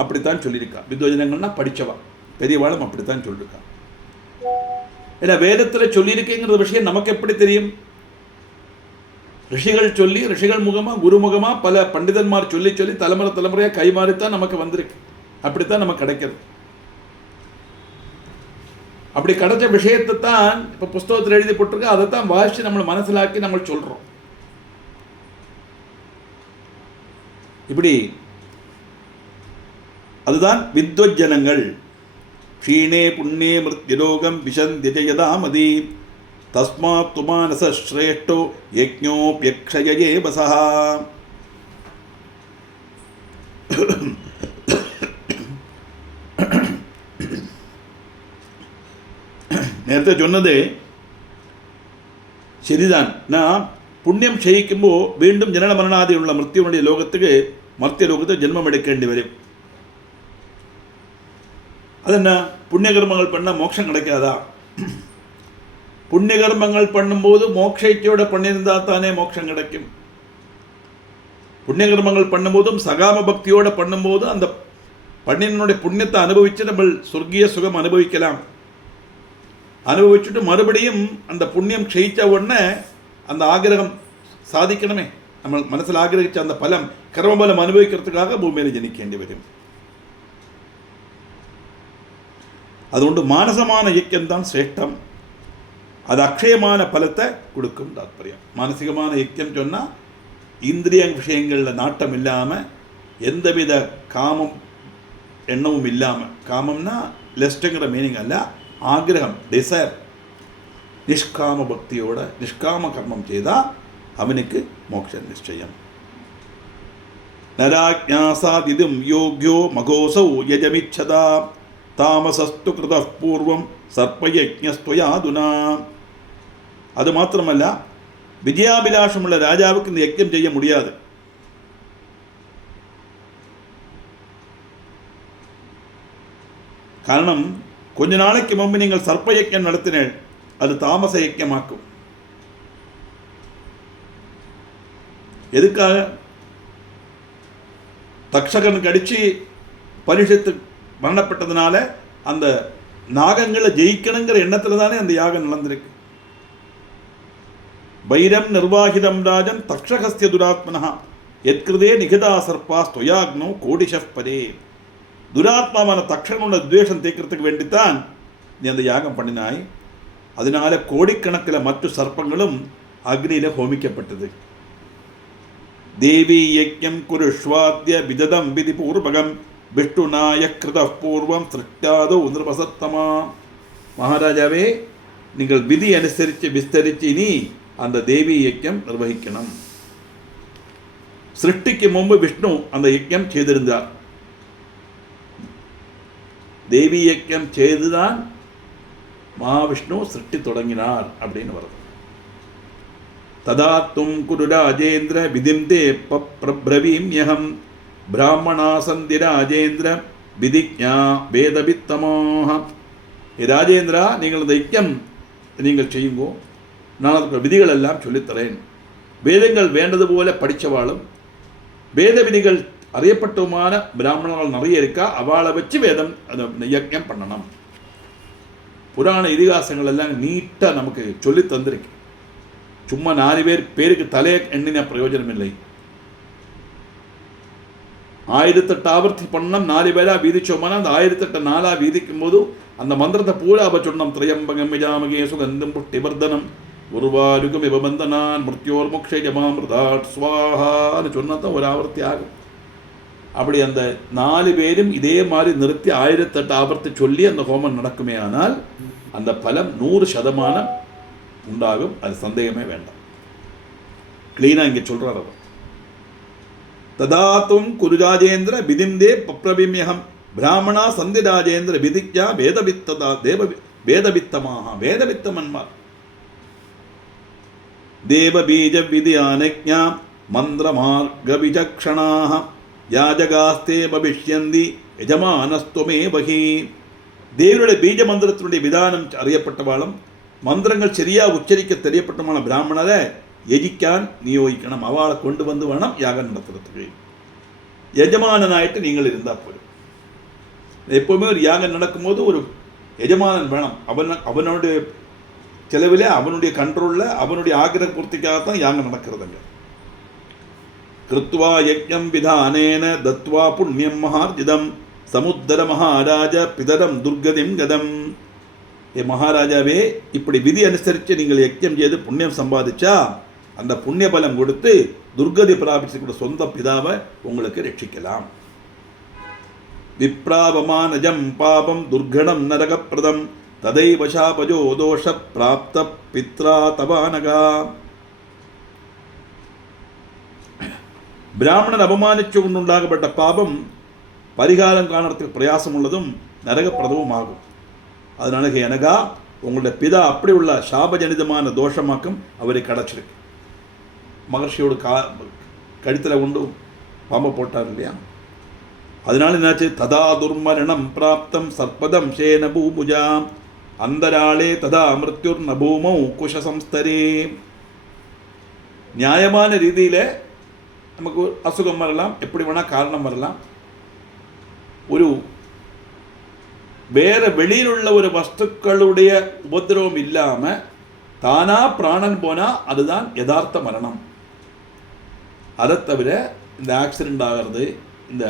அப்படித்தான் சொல்லியிருக்கா. வித்வஜனங்கள்னா படித்தவா, பெரியவாளும் அப்படித்தான் சொல்லியிருக்கா. ஏன்னா வேதத்தில் சொல்லியிருக்கேங்கிற விஷயம் நமக்கு எப்படி தெரியும்? ரிஷிகள் சொல்லி, ரிஷிகள் முகமாக குருமுகமாக பல பண்டிதன்மார் சொல்லி சொல்லி தலைமுறை தலைமுறையாக கைமாறித்தான் நமக்கு வந்திருக்கு. அப்படித்தான் நமக்கு கிடைக்கிறது. அப்படி கிடைச்ச விஷயத்தை தான் இப்போ புஸ்தகத்தில் எழுதி போட்டிருக்க, அதை தான் வாசித்து நம்மளை மனசிலாக்கி நம்ம சொல்கிறோம். இப்படி அதுதான் வித்வஜனங்கள். க்ஷீணே புண்ணே மிருத்யுலோகம் விஷந்தியதாமதி தஸ்மாத் துமானச ஸ்ரேஷ்டோ யஜ்ஞோப்யக்ஷயே வசா. നേരത്തെ சொன்னது ശരിதான். நான் புண்ணியம் செய்யும்போது വീണ്ടും ജനന മരണാദിയുള്ള മൃത്യുവിനുடைய ലോകத்துக்கு மர்த்திய லோகத்துக்கு ஜென்மம் எடுக்கேண்டி வரும். அதென்ன புண்ணியகர்மங்கள் பண்ணால் மோட்சம் கிடைக்காதா? புண்ணியகர்மங்கள் பண்ணும்போது மோட்சைச்சோட பண்ணியிருந்தால் தானே மோட்சம் கிடைக்கும். புண்ணியகர்மங்கள் பண்ணும்போதும் சகாம பக்தியோடு பண்ணும்போது அந்த பண்ணினுடைய புண்ணியத்தை அனுபவித்து நம்ம சொர்க்கிய சுகம் அனுபவிக்கலாம். அனுபவிச்சுட்டு மறுபடியும் அந்த புண்ணியம் க்ஷயிச்ச உடனே அந்த ஆகிரகம் சாதிக்கணுமே. நம்ம மனசில் ஆகிரகிச்ச அந்த பலம் கர்மபலம் அனுபவிக்கிறதுக்காக பூமியில் ஜனிക്കേണ്ടി வரும். അതുകൊണ്ട് മാനസமான யஜ்ஞம்தான் சிரேஷ்டம். அது அக்ஷயமான பலத்தை கொடுக்கும் தாத்பரியம். மானசிகமான யஜ்ஞம் சொன்னால் இந்திரிய விஷயங்களில் நாட்டம் இல்லாமல், எந்தவித காமம் எண்ணமும் இல்லாமல், காமம்னா லெஸ்ட்டுங்கிற மீனிங் அல்ல, ஆகிரகம் டிசைர், நிஷ்காம பக்தியோட நிஷ்காம கர்மம் செய்தால் அவனுக்கு மோட்ச நிச்சயம். நராஜ்ஞாசாதிதும் யோக்யோ மகோசௌ யஜமிச்சதா தாமசஸ்து கிருத பூர்வம் சர்ப்பயஜ்ஞஸ்துயாதுனா. அது மாத்திரமல்ல, விஜயாபிலாஷமுள்ள ராஜாவுக்கு இந்த யஜ்ஞம் செய்ய முடியாது. காரணம், கொஞ்ச நாளைக்கு முன்பு நீங்கள் சர்ப்ப யஜ்ஞம் நடத்தினேன், அது தாமச யஜ்ஞமாக்கும். எதுக்காக? தக்ஷகனுக்கு அடித்து பரிஷத்து மரணப்பட்டதுனால அந்த நாகங்களை ஜெயிக்கணுங்கிற எண்ணத்தில் தானே அந்த யாகம் நடந்திருக்கு. வைரம் நிர்வாகிதம் ராஜன் தக்ஷகஸ்ய துராத்மனா எத்கிருதே நிகிதா சர்ப்பா ஸ்துயாக்னோ கோடிஷப்பரே. துராத்மாவான தக்ஷகனோட துவேஷம் தேக்கிறதுக்கு வேண்டித்தான் நீ அந்த யாகம் பண்ணினாய். அதனால கோடிக்கணக்கில் மற்ற சர்ப்பங்களும் அக்னியில் ஹோமிக்கப்பட்டது. தேவி யஜ்ஞம் குருஷ்வாத்ய விததம் விதி பூர்வகம் விஷ்ணுநாய கிருத பூர்வம் சிருஷ்டாதோ நிர்வசத்தமா. மகாராஜாவே, நீங்கள் விதி அனுசரித்து விஸ்தரித்து இனி அந்த தேவி யஜ்ஞம் நிர்வகிக்கணும். சிருஷ்டிக்கு முன்பு விஷ்ணு அந்த யஜ்ஞம் செய்திருந்தார். தேவி யஜ்ஞம் செய்துதான் மகாவிஷ்ணு சிருஷ்டி தொடங்கினார் அப்படின்னு வருது. ததா தும் குரு ராஜேந்திர விதிம் தே பிரப்ரவீம்யஹம் பிராமணா சந்தி ராஜேந்திர விதிஜ்ஞா வேதவித்தமாக. ராஜேந்திரா, நீங்கள் அந்த யஜ்ஞம் நீங்கள் செய்யுங்கோ, நான் அதுக்கு விதிகள் எல்லாம் சொல்லித்தரேன். வேதங்கள் வேண்டது போல படித்தவாளும் வேத விதிகள் அறியப்பட்டவுமான பிராமணர்கள் நிறைய இருக்கா, அவளை வச்சு வேதம் அந்த யஜ்ஞம் பண்ணணும். புராண இதிகாசங்கள் எல்லாம் நீட்டாக நமக்கு சொல்லி தந்திருக்கு. சும்மா 4 பேருக்கு தலையை எண்ணின பிரயோஜனம் இல்லை. 1008 ஆவர்த்தி பண்ணம் 4 பேராக வீதிச்சோம்னா அந்த 1008 நாளாக வீதிக்கும் போது அந்த மந்திரத்தை பூரா அவ சொன்னோம். திரையம்பகம் விஜாமகே சுகந்தம் புஷ்டிவர்தனம் உருவாருகம் விபந்தனான் மிருத்யோர் மோக்ஷை ஜமாமிருதாட் ஸ்வாஹான்னு சொன்னதான் ஒரு ஆவர்த்தி ஆகும். அப்படி அந்த 4 பேரும் இதே மாதிரி நிறுத்தி 1008 ஆவர்த்தி சொல்லி அந்த ஹோமம் நடக்குமே ஆனால் அந்த பலம் 100% உண்டாகும். அது சந்தேகமே வேண்டாம். கிளீனாக இங்கே சொல்கிறார் அவர். ததாத்தும் குருராஜேந்திர விதிந்தே பப்ரவிம்யகம் பிராமணா சந்தி ராஜேந்திர விதிஜா வேதவித்ததா வேதவித்தமாக. வேதவித்தமன்மார் தேவபீஜ விதி ஆனஜ்ஞா மந்திரமார்க விசக்ஷணாக யாஜகாஸ்தே பவிஷ்யந்தி யஜமானஸ்துமே வகி. தேவனுடைய பீஜ மந்திரத்தினுடைய விதானம் அறியப்பட்டவாளும் மந்திரங்கள் சரியாக உச்சரிக்க தெரியப்பட்டமான பிராமணரை யஜிக்கான் நியோகிக்கணும். அவளை கொண்டு வந்து வேணும் யாகம் நடத்துறதுக்கு. எஜமானனாயிட்டு நீங்கள் இருந்தால் போதும். எப்போவுமே ஒரு யாகம் நடக்கும்போது ஒரு எஜமானன் வேணும். அவனுடைய செலவில், அவனுடைய கண்ட்ரோலில், அவனுடைய ஆக்கிர பூர்த்திக்காகத்தான் யாகம் நடக்கிறதுங்க. கிருத்வா யஜ்ஞம் விதானேன தத்வா புண்ணியம் மகார்ஜிதம் சமுத்தர மகாராஜ பிதரம் துர்கதிம் கதம். மகாராஜாவே, இப்படி விதி அனுசரித்து நீங்கள் யஜ்ஞம் செய்து புண்ணியம் சம்பாதிச்சா அந்த புண்ணிய பலம் கொடுத்து துர்கதி பிராபிச்சக்கூடிய சொந்த பிதாவை உங்களுக்கு ரட்சிக்கலாம். விப்ராவமானஜம் பாபம் துர்கணம் நரகப்பிரதம் ததைவ சாபஜோ தோஷ பிராப்த பித்ரா தபானகா. பிராமணன் அவமானிச்சு உண்டாகப்பட்ட பாபம் பரிகாரம் காணறதுக்கு பிரயாசம் உள்ளதும் நரகப்பிரதமும் ஆகும். அதனால எனகா, உங்களுடைய பிதா அப்படி உள்ள சாபஜனிதமான தோஷமாக்கும் அவரை கிடச்சிருக்கு. மகர்ஷியோட கழுத்தில் கொண்டு பாம்பை போட்டார் இல்லையா? அதனால என்னாச்சு? ததா துர்மரணம் பிராப்தம் சர்ப்பதம் சேன பூபுஜா அந்தராளே ததா மிருத்யுர் நபூமௌ குஷசம்ஸ்தரே. நியாயமான ரீதியில் நமக்கு அசுகம் வரலாம், எப்படி வேணால் காரணம் வரலாம். ஒரு வேற வெளியில் உள்ள ஒரு வஸ்துக்களுடைய உபதிரவம் இல்லாமல் தானா பிராணன் போனால் அதுதான் யதார்த்த மரணம். அதை தவிர இந்த ஆக்சிடெண்ட் ஆகிறது, இந்த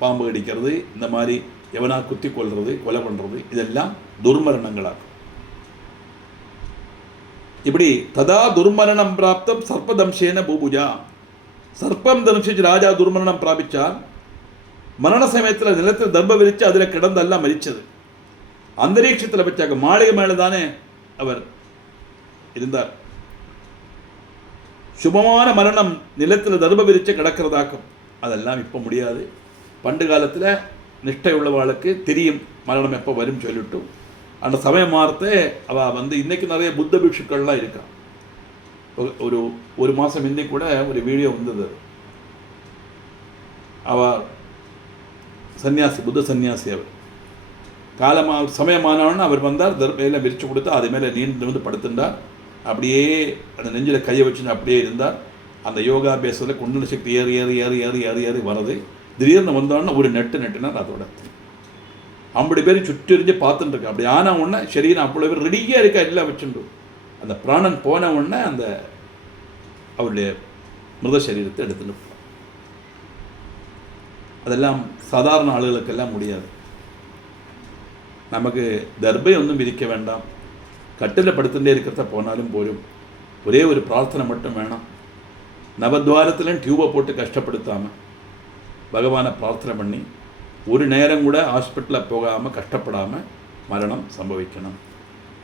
பாம்பு கடிக்கிறது, இந்த மாதிரி எவனா குத்தி கொள்வது, கொலை பண்ணுறது, இதெல்லாம் துர்மரணங்களாகும். இப்படி ததா துர்மரணம் பிராப்தம் சர்ப்பதம்சேன பூபுஜா. சர்ப்பம் தனுஷிச்சு ராஜா துர்மரணம் பிராபிச்சார். மரண சமயத்தில் நிலத்தில் தர்ப விரிச்சு அதில் கிடந்தெல்லாம் மரிச்சது. அந்தரீட்சத்தில் வச்சாங்க. மாளிகை மேலே தானே அவர் இருந்தார். சுபமான மரணம் நிலத்தில் தர்ப விரிச்சு கிடக்கிறதாக்கும். அதெல்லாம் இப்போ முடியாது. பண்டு காலத்தில் நிஷ்டை உள்ளவாளுக்கு தெரியும் மரணம் எப்போ வரும் சொல்லிவிட்டு அந்த சமயம் மாறத்தை அவள் இன்றைக்கி நிறைய புத்த பிக்ஷுக்கள்லாம் இருக்கான். ஒரு மாதம் இன்னைக்கு கூட ஒரு வீடியோ வந்தது. அவள் சன்னியாசி, புத்த சன்னியாசி. அவர் சமயமானவன்னு அவர் வந்தார், தர்பையில் விரித்து கொடுத்து அது மேலே நீண்டு வந்து படுத்துட்டார். அப்படியே அந்த நெஞ்சில் கையை வச்சுன்னு அப்படியே இருந்தார். அந்த யோகா பேசுறதுல குண்டல சக்தி ஏறி ஏறி ஏறி ஏறி ஏறி ஏறி வருது. திடீர்னு வந்தோடனே ஒரு நெட்டினார். அதோட 50 பேர் சுற்றி பார்த்துட்டு இருக்கேன். அப்படி ஆன உடனே சரீரம் அவ்வளோ பேர் ரெடியாக இருக்கா எல்லாம் வச்சுட்டு அந்த பிராணன் போன உடனே அந்த அவருடைய மிருத சரீரத்தை எடுத்துட்டு போகிறார். அதெல்லாம் சாதாரண ஆளுகளுக்கெல்லாம் முடியாது. நமக்கு தர்பை ஒன்றும் விதிக்க வேண்டாம், கட்டில் படுத்துட்டே இருக்கிறத போனாலும் போரும். ஒரே ஒரு பிரார்த்தனை மட்டும் வேணும். நவத்வாரத்திலும் டியூபை போட்டு கஷ்டப்படுத்தாமல் பகவானை பிரார்த்தனை பண்ணி ஒரு நேரம் கூட ஹாஸ்பிட்டலில் போகாமல் கஷ்டப்படாமல் மரணம் சம்பவிக்கணும்.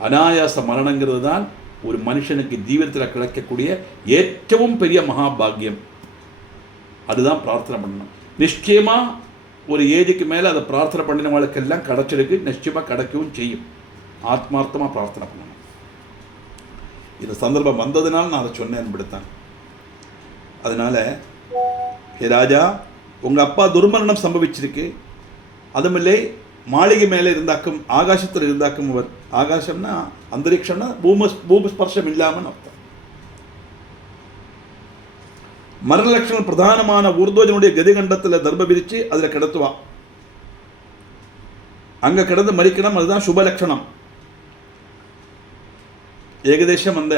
அனாயாச மரணங்கிறது தான் ஒரு மனுஷனுக்கு ஜீவிதத்தில் கிடைக்கக்கூடிய ஏற்றவும் பெரிய மகாபாகியம். அதுதான் பிரார்த்தனை பண்ணணும். நிச்சயமாக ஒரு ஏஜுக்கு மேலே அதை பிரார்த்தனை பண்ணினவங்களுக்கெல்லாம் கிடச்சிருக்கு, நிச்சயமாக கிடைக்கவும் செய்யும். ஆத்மார்த்தமாக பிரார்த்தனை பண்ணணும். இந்த சந்தர்ப்பம் வந்ததுனால நான் அதை சொன்னேன் படுத்தேன். அதனால் ஹே ராஜா, உங்கள் அப்பா துர்மரணம் சம்பவிச்சிருக்கு. அதுமில்லை மாளிகை மேலே இருந்தாக்கும் ஆகாசத்தில் இருந்தாக்கும் அவர். ஆகாசம்னா அந்தரிக்ஷம்னா பூமஸ்பர்ஷம் இல்லாமல் அர்த்தம். மரணலட்சணம் பிரதானமான ஊர்துவஜனுடைய கதிகண்டத்தில் தர்ப விரித்து அதில் கிடத்துவா. அங்கே கிடந்து மறிக்கணும். அதுதான் சுபலட்சணம். ஏகதேசம் அந்த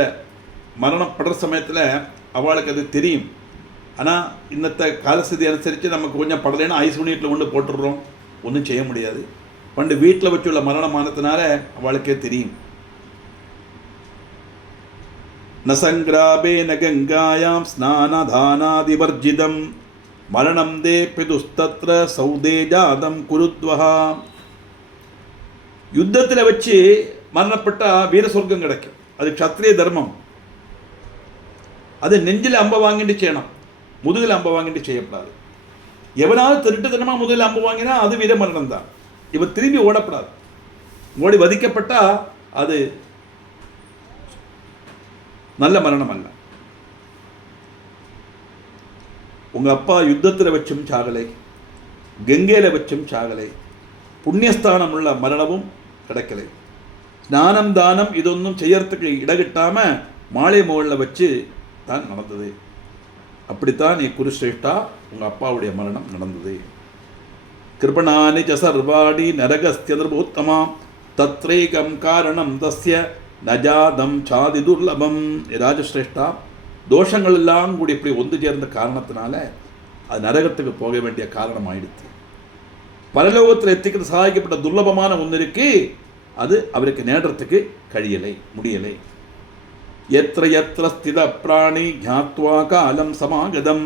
மரணம் படுற சமயத்தில் அவளுக்கு அது தெரியும். ஆனால் இன்னத்த காலஸ்திதி அனுசரித்து நமக்கு கொஞ்சம் படலைன்னா ஐஸ் யூனிட்டில் கொண்டு போட்டுடுறோம், ஒன்றும் செய்ய முடியாது. பண்டு வீட்டில் வச்சுள்ள மரணமானத்தினால அவளுக்கே தெரியும். நசங்கிராபே நகங்காயாம் ஸ்நானதானாதிவர்ஜிதம் மரணம் தே பிதுஸ்தத்ர சௌதே ஜாதம் குருத்வஹா. யுத்தத்தில் வச்சு மரணப்பட்டா வீர சொர்க்கம் கிடைக்கும். அது க்ஷத்ரிய தர்மம். அது நெஞ்சில் அம்பை வாங்கிட்டு செய்யணும், முதுகில் அம்பை வாங்கிட்டு செய்யப்படாது. எவனாவது திருட்டுத்தனமாக முதுகில் அம்பு வாங்கினா அது வீர மரணம் தான். இவன் திரும்பி ஓடப்படாது. ஓடி வதிக்கப்பட்டா அது நல்ல மரணம் அல்ல. உங்கள் அப்பா யுத்தத்தில் வச்சும் சாகலை, கங்கையில் வச்சும் சாகலை, புண்ணியஸ்தானம் உள்ள மரணமும் கிடைக்கலை. ஸ்நானம் தானம் இதொன்னும் செய்யறதுக்கு இடகிட்டாமல் மாலை மோளில் வச்சு தான் நடந்தது. அப்படித்தான் நீ குருஸ்ரேஷ்டா உங்கள் அப்பாவுடைய மரணம் நடந்தது. கிருபணானி ச சர்வாணி நரகஸ்ய நிர்பூத்தமா தத்ரேகம் காரணம் தஸ்ய நஜாதம் சாதி துர்லபம். ராஜஸ்ரேஷ்டா, தோஷங்கள் எல்லாம் கூடி இப்படி ஒன்று சேர்ந்த காரணத்தினால அது நரகத்துக்கு போக வேண்டிய காரணம் ஆயிடுச்சு. பரலோகத்தில் எத்திக்கிறது சாதிக்கப்பட்ட துர்லபமான ஒன்று இருக்கு, அது அவருக்கு நேடுறதுக்கு முடியலை. எத்திர எத்திர ஸ்தித பிராணி ஜாத்வா காலம் சமாகதம்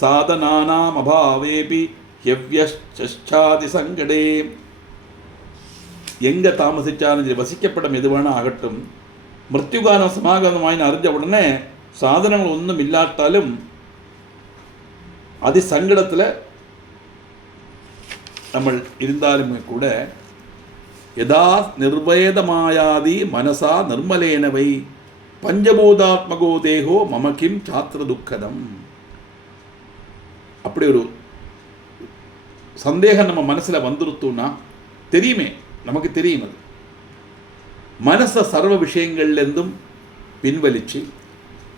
சாதனானாம் அபாவேபி ஹெவ்யச்சாதி சங்கடே. எங்கே தாமசிச்சாலும் சரி, வசிக்கப்படம் எது வேணா ஆகட்டும், மிருத்யுகாலம் சமாகதமாயின்னு அறிஞ்ச உடனே சாதனங்கள் ஒன்றும் இல்லாட்டாலும் அதி சங்கடத்தில் நம்ம இருந்தாலுமே கூட யதா நிர்வேதமாயாதி மனசா நிர்மலேனவை பஞ்சபூதாத்மகோ தேகோ மமகிம் சாத்திர துக்கதம். அப்படி ஒரு சந்தேகம் நம்ம மனசில் வந்துருத்தோன்னா தெரியுமே, நமக்கு தெரியும். அது மனசை சர்வ விஷயங்கள்லேருந்தும் பின்வலிச்சு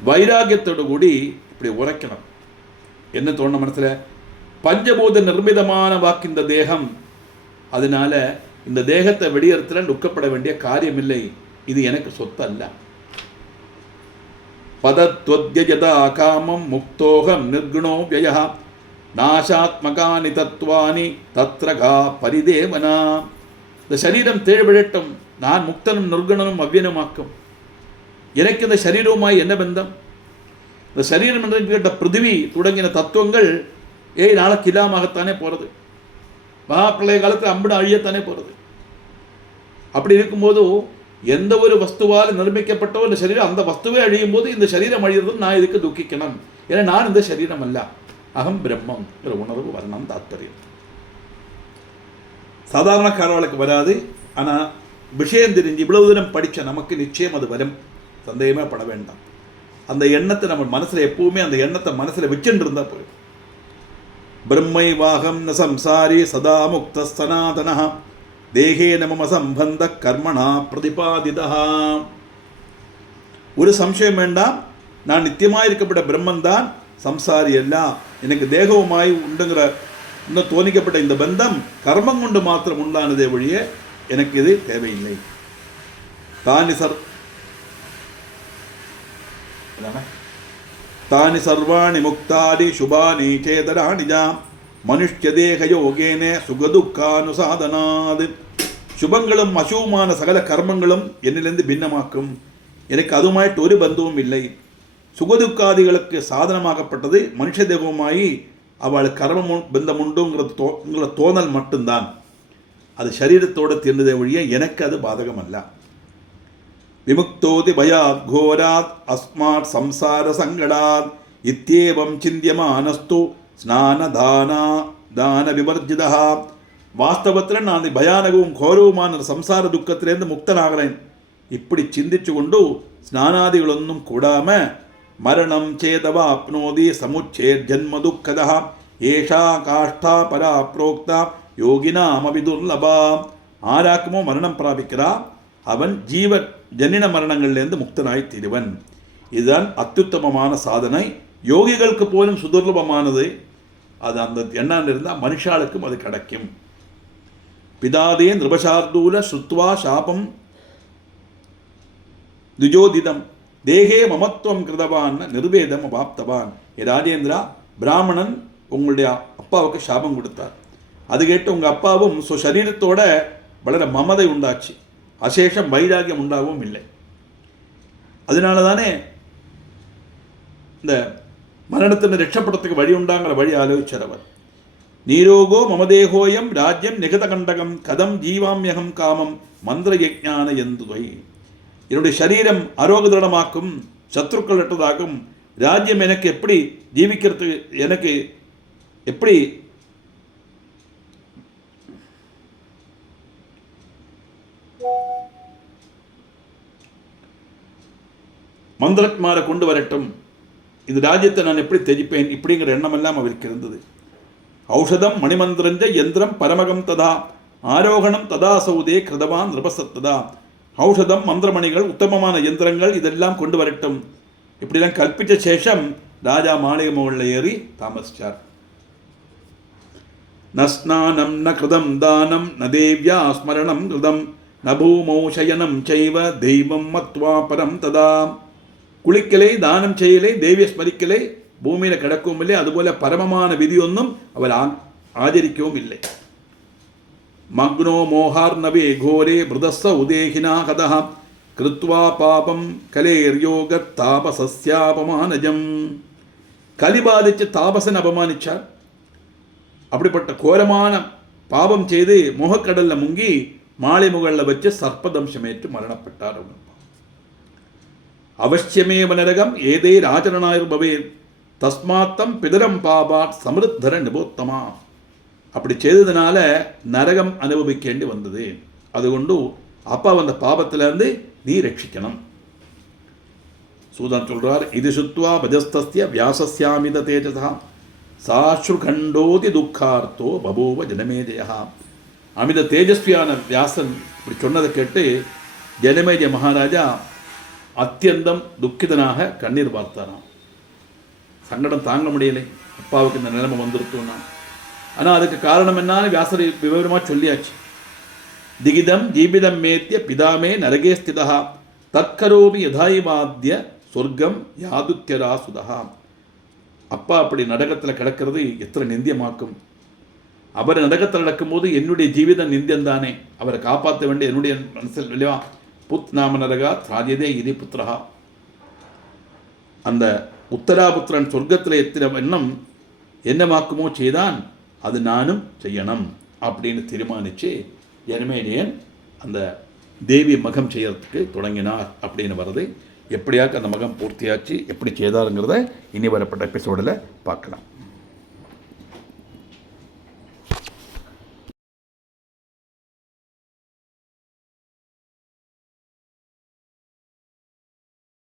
வைராகியத்தோடு கூடி இப்படி உரைக்கணும். என்ன தோணும் மனசில்? பஞ்சபூத நிர்மிதமான வாக்கு இந்த தேகம், அதனால இந்த தேகத்தை வெளியேறத்தில் துக்கப்பட வேண்டிய காரியமில்லை, இது எனக்கு சொத்து அல்ல. பதத்வத்யஜதா காமம் முக்தோகம் நிர்குணோ வியய நாசாத்மகானி தத்வானி தத்ரகா பரிதேவனா. இந்த சரீரம் தேழ்விழட்டும், நான் முக்தனும் நிர்குணனும் அவ்வியனுமாக்கும். எனக்கு இந்த சரீரவுமாய் என்ன பந்தம்? இந்த சரீரம் என்று கேட்ட பிருத்திவி தொடங்கின தத்துவங்கள் நாளைக்கு இல்லாமத்தானே போகிறது. மகாப்பிள்ளைய காலத்தில் அம்புட அழியத்தானே போகிறது. அப்படி இருக்கும்போது எந்த ஒரு வஸ்துவால் நிர்மிக்கப்பட்டோ இந்த சரீரம், அந்த வஸ்துவே அழியும் போது இந்த சரீரம் அழியிறது நான் இதுக்கு துக்கிக்கணும். ஏன்னா நான் இந்த சரீரம் அல்ல, அகம் பிரம்மம் உணர்வு வரணும். தாத்பரியம் சாதாரண காரவாளுக்கு வராது. ஆனால் விஷயம் தெரிஞ்சு இவ்வளவு தினம் படித்த நமக்கு நிச்சயம் அது வரும், சந்தேகமே பட வேண்டாம். அந்த எண்ணத்தை நம்ம மனசில் எப்பவுமே அந்த எண்ணத்தை மனசில் வச்சுட்டு இருந்தால் போயிடும். பிரம்மை வாகம் ந சம்சாரி சதா முக்த சனாதன தேகேன மம சம்பந்த கர்மணா பிரதிபாதிதா. ஒரு சம்சயம் வேண்டாம், நான் நித்தியமாக இருக்கப்பட்ட பிரம்மன் தான் சம்சாரி அல்ல. எனக்கு தேகவுமாய் உண்டுங்கிற இன்னும் தோணிக்கப்பட்ட இந்த பந்தம் கர்மம் கொண்டு மாத்திரம் உண்டானதே வழிய எனக்கு இது தேவையில்லை. தானி சர்வாணி முக்தாடி சுபானி சேதராணிஜா மனுஷ்ய தேக யோகேனே சுகதுக்கானுசாதனாது. சுபங்களும் அசுபமான சகல கர்மங்களும் என்னிலிருந்து பின்னமாக்கும். எனக்கு அதுமாயிட்டு ஒரு பந்தவும் இல்லை. சுகதுக்காதிகளுக்கு சாதனமாகப்பட்டது மனுஷ தேகமாயி அவளுக்கு கர்மம் பந்தம் உண்டுங்கிற தோணல் மட்டும்தான். அது சரீரத்தோடு தீர்ந்ததே வழிய எனக்கு அது பாதகம் அல்ல. விமுக்தோதி பயாத் கோராத் அஸ்மாத் சம்சார சங்கடாத் இத்யேவம் சிந்தியமானஸ்து ஸ்நான தான விவர்ஜிதா. வாஸ்தவத்தில் நான் பயானகவும் கோரவுமான சம்சார துக்கத்திலேருந்து முக்தனாகிறேன். இப்படி சிந்திச்சு கொண்டு ஸ்நானாதிகளொன்னும் கூடாம மரணம் சேதவா அப்னோதி சமுச்சேர் ஜன்ம துக்கதா ஏஷா காஷ்டா பரா புரோக்தா யோகினாமபி துர்லபா. ஆராக்குமோ மரணம் பிராபிக்கிறா அவன் ஜனின மரணங்கள்லேருந்து முக்தனாய் தீருவன். இதுதான் அத்யுத்தமமான சாதனை. யோகிகளுக்கு போலும் சுதுர்லபமானது. அது அந்த எண்ணம் இருந்தால் மனுஷாளுக்கும் அது கிடைக்கும். பிதாதே நிருபசார்தூல சுத்வா சாபம் துஜோதிதம் தேகே மமத்துவம் கிருதவான் நிர்வேதம் அபாப்தவான். ஏ ராஜேந்திரா, பிராமணன் உங்களுடைய அப்பாவுக்கு சாபம் கொடுத்தார். அது கேட்டு உங்கள் அப்பாவும் சரீரத்தோட வளர மமதை உண்டாச்சு, அசேஷம் வைராகியம் உண்டாகவும் இல்லை. அதனால தானே இந்த மரணத்தினை ரட்சப்படுறதுக்கு வழி உண்டாங்கிற வழி ஆலோசிச்சார் அவர். நீரோகோ மமதேகோயம் ராஜ்யம் நிகதகண்டகம் கதம் ஜீவாமியகம் காமம் மந்திர யஜ்ஞான எந்துவை. என்னுடைய சரீரம் ஆரோக்கியமாக்கும், சத்ருக்கள் அற்றதாகும், ராஜ்யம் எனக்கு எப்படி ஜீவிக்கிறதுக்கு, எனக்கு எப்படி மந்திரக்குமாரை கொண்டு வரட்டும், இது ராஜ்யத்தை நான் எப்படி தெரிப்பேன், இப்படிங்கிற எண்ணம் எல்லாம் அவருக்கு இருந்தது. ஔஷதம் மணிமந்திரஞ்ச யந்திரம் பரமகம் ததா ஆரோகணம் ததா சௌதே கிருதவான் நிருபசத்ததா. ஔஷதம் மந்திரமணிகள் உத்தமமான யந்திரங்கள் இதெல்லாம் கொண்டு வரட்டும், இப்படிலாம் கற்பித்த சேஷம் ராஜா மாளிகை முகலில் ஏறி தாமசிச்சார். ந ஸ்நானம் ந கிருதம் தானம் ந தேவ்யா ஸ்மரணம் கிருதம் ந பூமௌ சயனம் செய்வ தெய்வம் மத்வா பரம் ததா. குளிக்கலை, தானம் செய்யலை, தெய்வ ஸ்மரிக்கலை, பூமியில் கிடக்கவும் இல்லை. அதுபோல பரமமான விதியொன்னும் அவர் ஆதரிக்கவும் இல்லை. மக்னோ மோஹார்ணவே கோரே மிருதஸ்ஸ உதேகினா கதா கிருத்வா பாபம் கலேர்யோக தாபசஸ்யாபமானஜம். கலிபாதிச்சு தாபசன் அபமானிச்சார். அப்படிப்பட்ட கோரமான பாபம் செய்து மோகக்கடலில் முங்கி மாலை முகலில் வச்சு சர்ப்பதம்சமேற்று மரணப்பட்டார். அவசியமேவ நரகம் ஏதே ராஜனாயுர்பவே தஸ்மாத்தம் பிதரம் பாபாத் சமிருத்தர நிபோத்தமா. அப்படி செய்ததுனால நரகம் அனுபவிக்கேண்டி வந்தது. அதுகொண்டு அப்பா வந்த பாபத்திலிருந்து நீ ரட்சிக்கணும். சூதான் சொல்றார், இது சுத்வா பஜஸ்தஸ்ய வியாசஸ்யாமித தேஜசா சாஸ்ருகண்டோதி துக்கார்த்தோ பபூவ ஜனமேஜயா. அமித தேஜஸ்வியான வியாசன் இப்படி சொன்னதை கேட்டு ஜனமேஜய மகாராஜா அத்தியந்தம் துக்கிதனாக கண்ணீர் பார்த்தாராம். சங்கடம் தாங்க முடியலை, அப்பாவுக்கு இந்த நிலைமை வந்துருத்தோன்னா. ஆனால் அதுக்கு காரணம் என்னான்னு வியாசர் விவரமாக சொல்லியாச்சு. திகிதம் ஜீபிதம் மேத்திய பிதாமே நரகே ஸ்திதா தற்கரோபி யதாயிவாத்திய சொர்க்கம் யாதுத்தியரா சுதா. அப்பா அப்படி நரகத்தில் கிடக்கிறது எத்தனை நிந்தியமாக்கும். அவர் நரகத்தில் நடக்கும்போது என்னுடைய ஜீவிதம் நிந்தியந்தானே, அவரை காப்பாற்ற வேண்டிய என்னுடைய மனசில் இல்லையா. புத் நாம நரகா திராஜ்யதே இதி புத்திரஹா. அந்த உத்தராபுத்திரன் சொர்க்கத்தில் எத்தின எண்ணம் என்னமாக்குமோ செய்தான், அது நானும் செய்யணும் அப்படின்னு தீர்மானித்து ஜனமேஜயன் அந்த தேவி மகம் செய்யறதுக்கு தொடங்கினார் அப்படின்னு வருது. எப்படியாக்க அந்த மகம் பூர்த்தியாச்சு, எப்படி செய்தாருங்கிறத இனி வரப்பட்ட எபிசோடில் பார்க்கலாம்.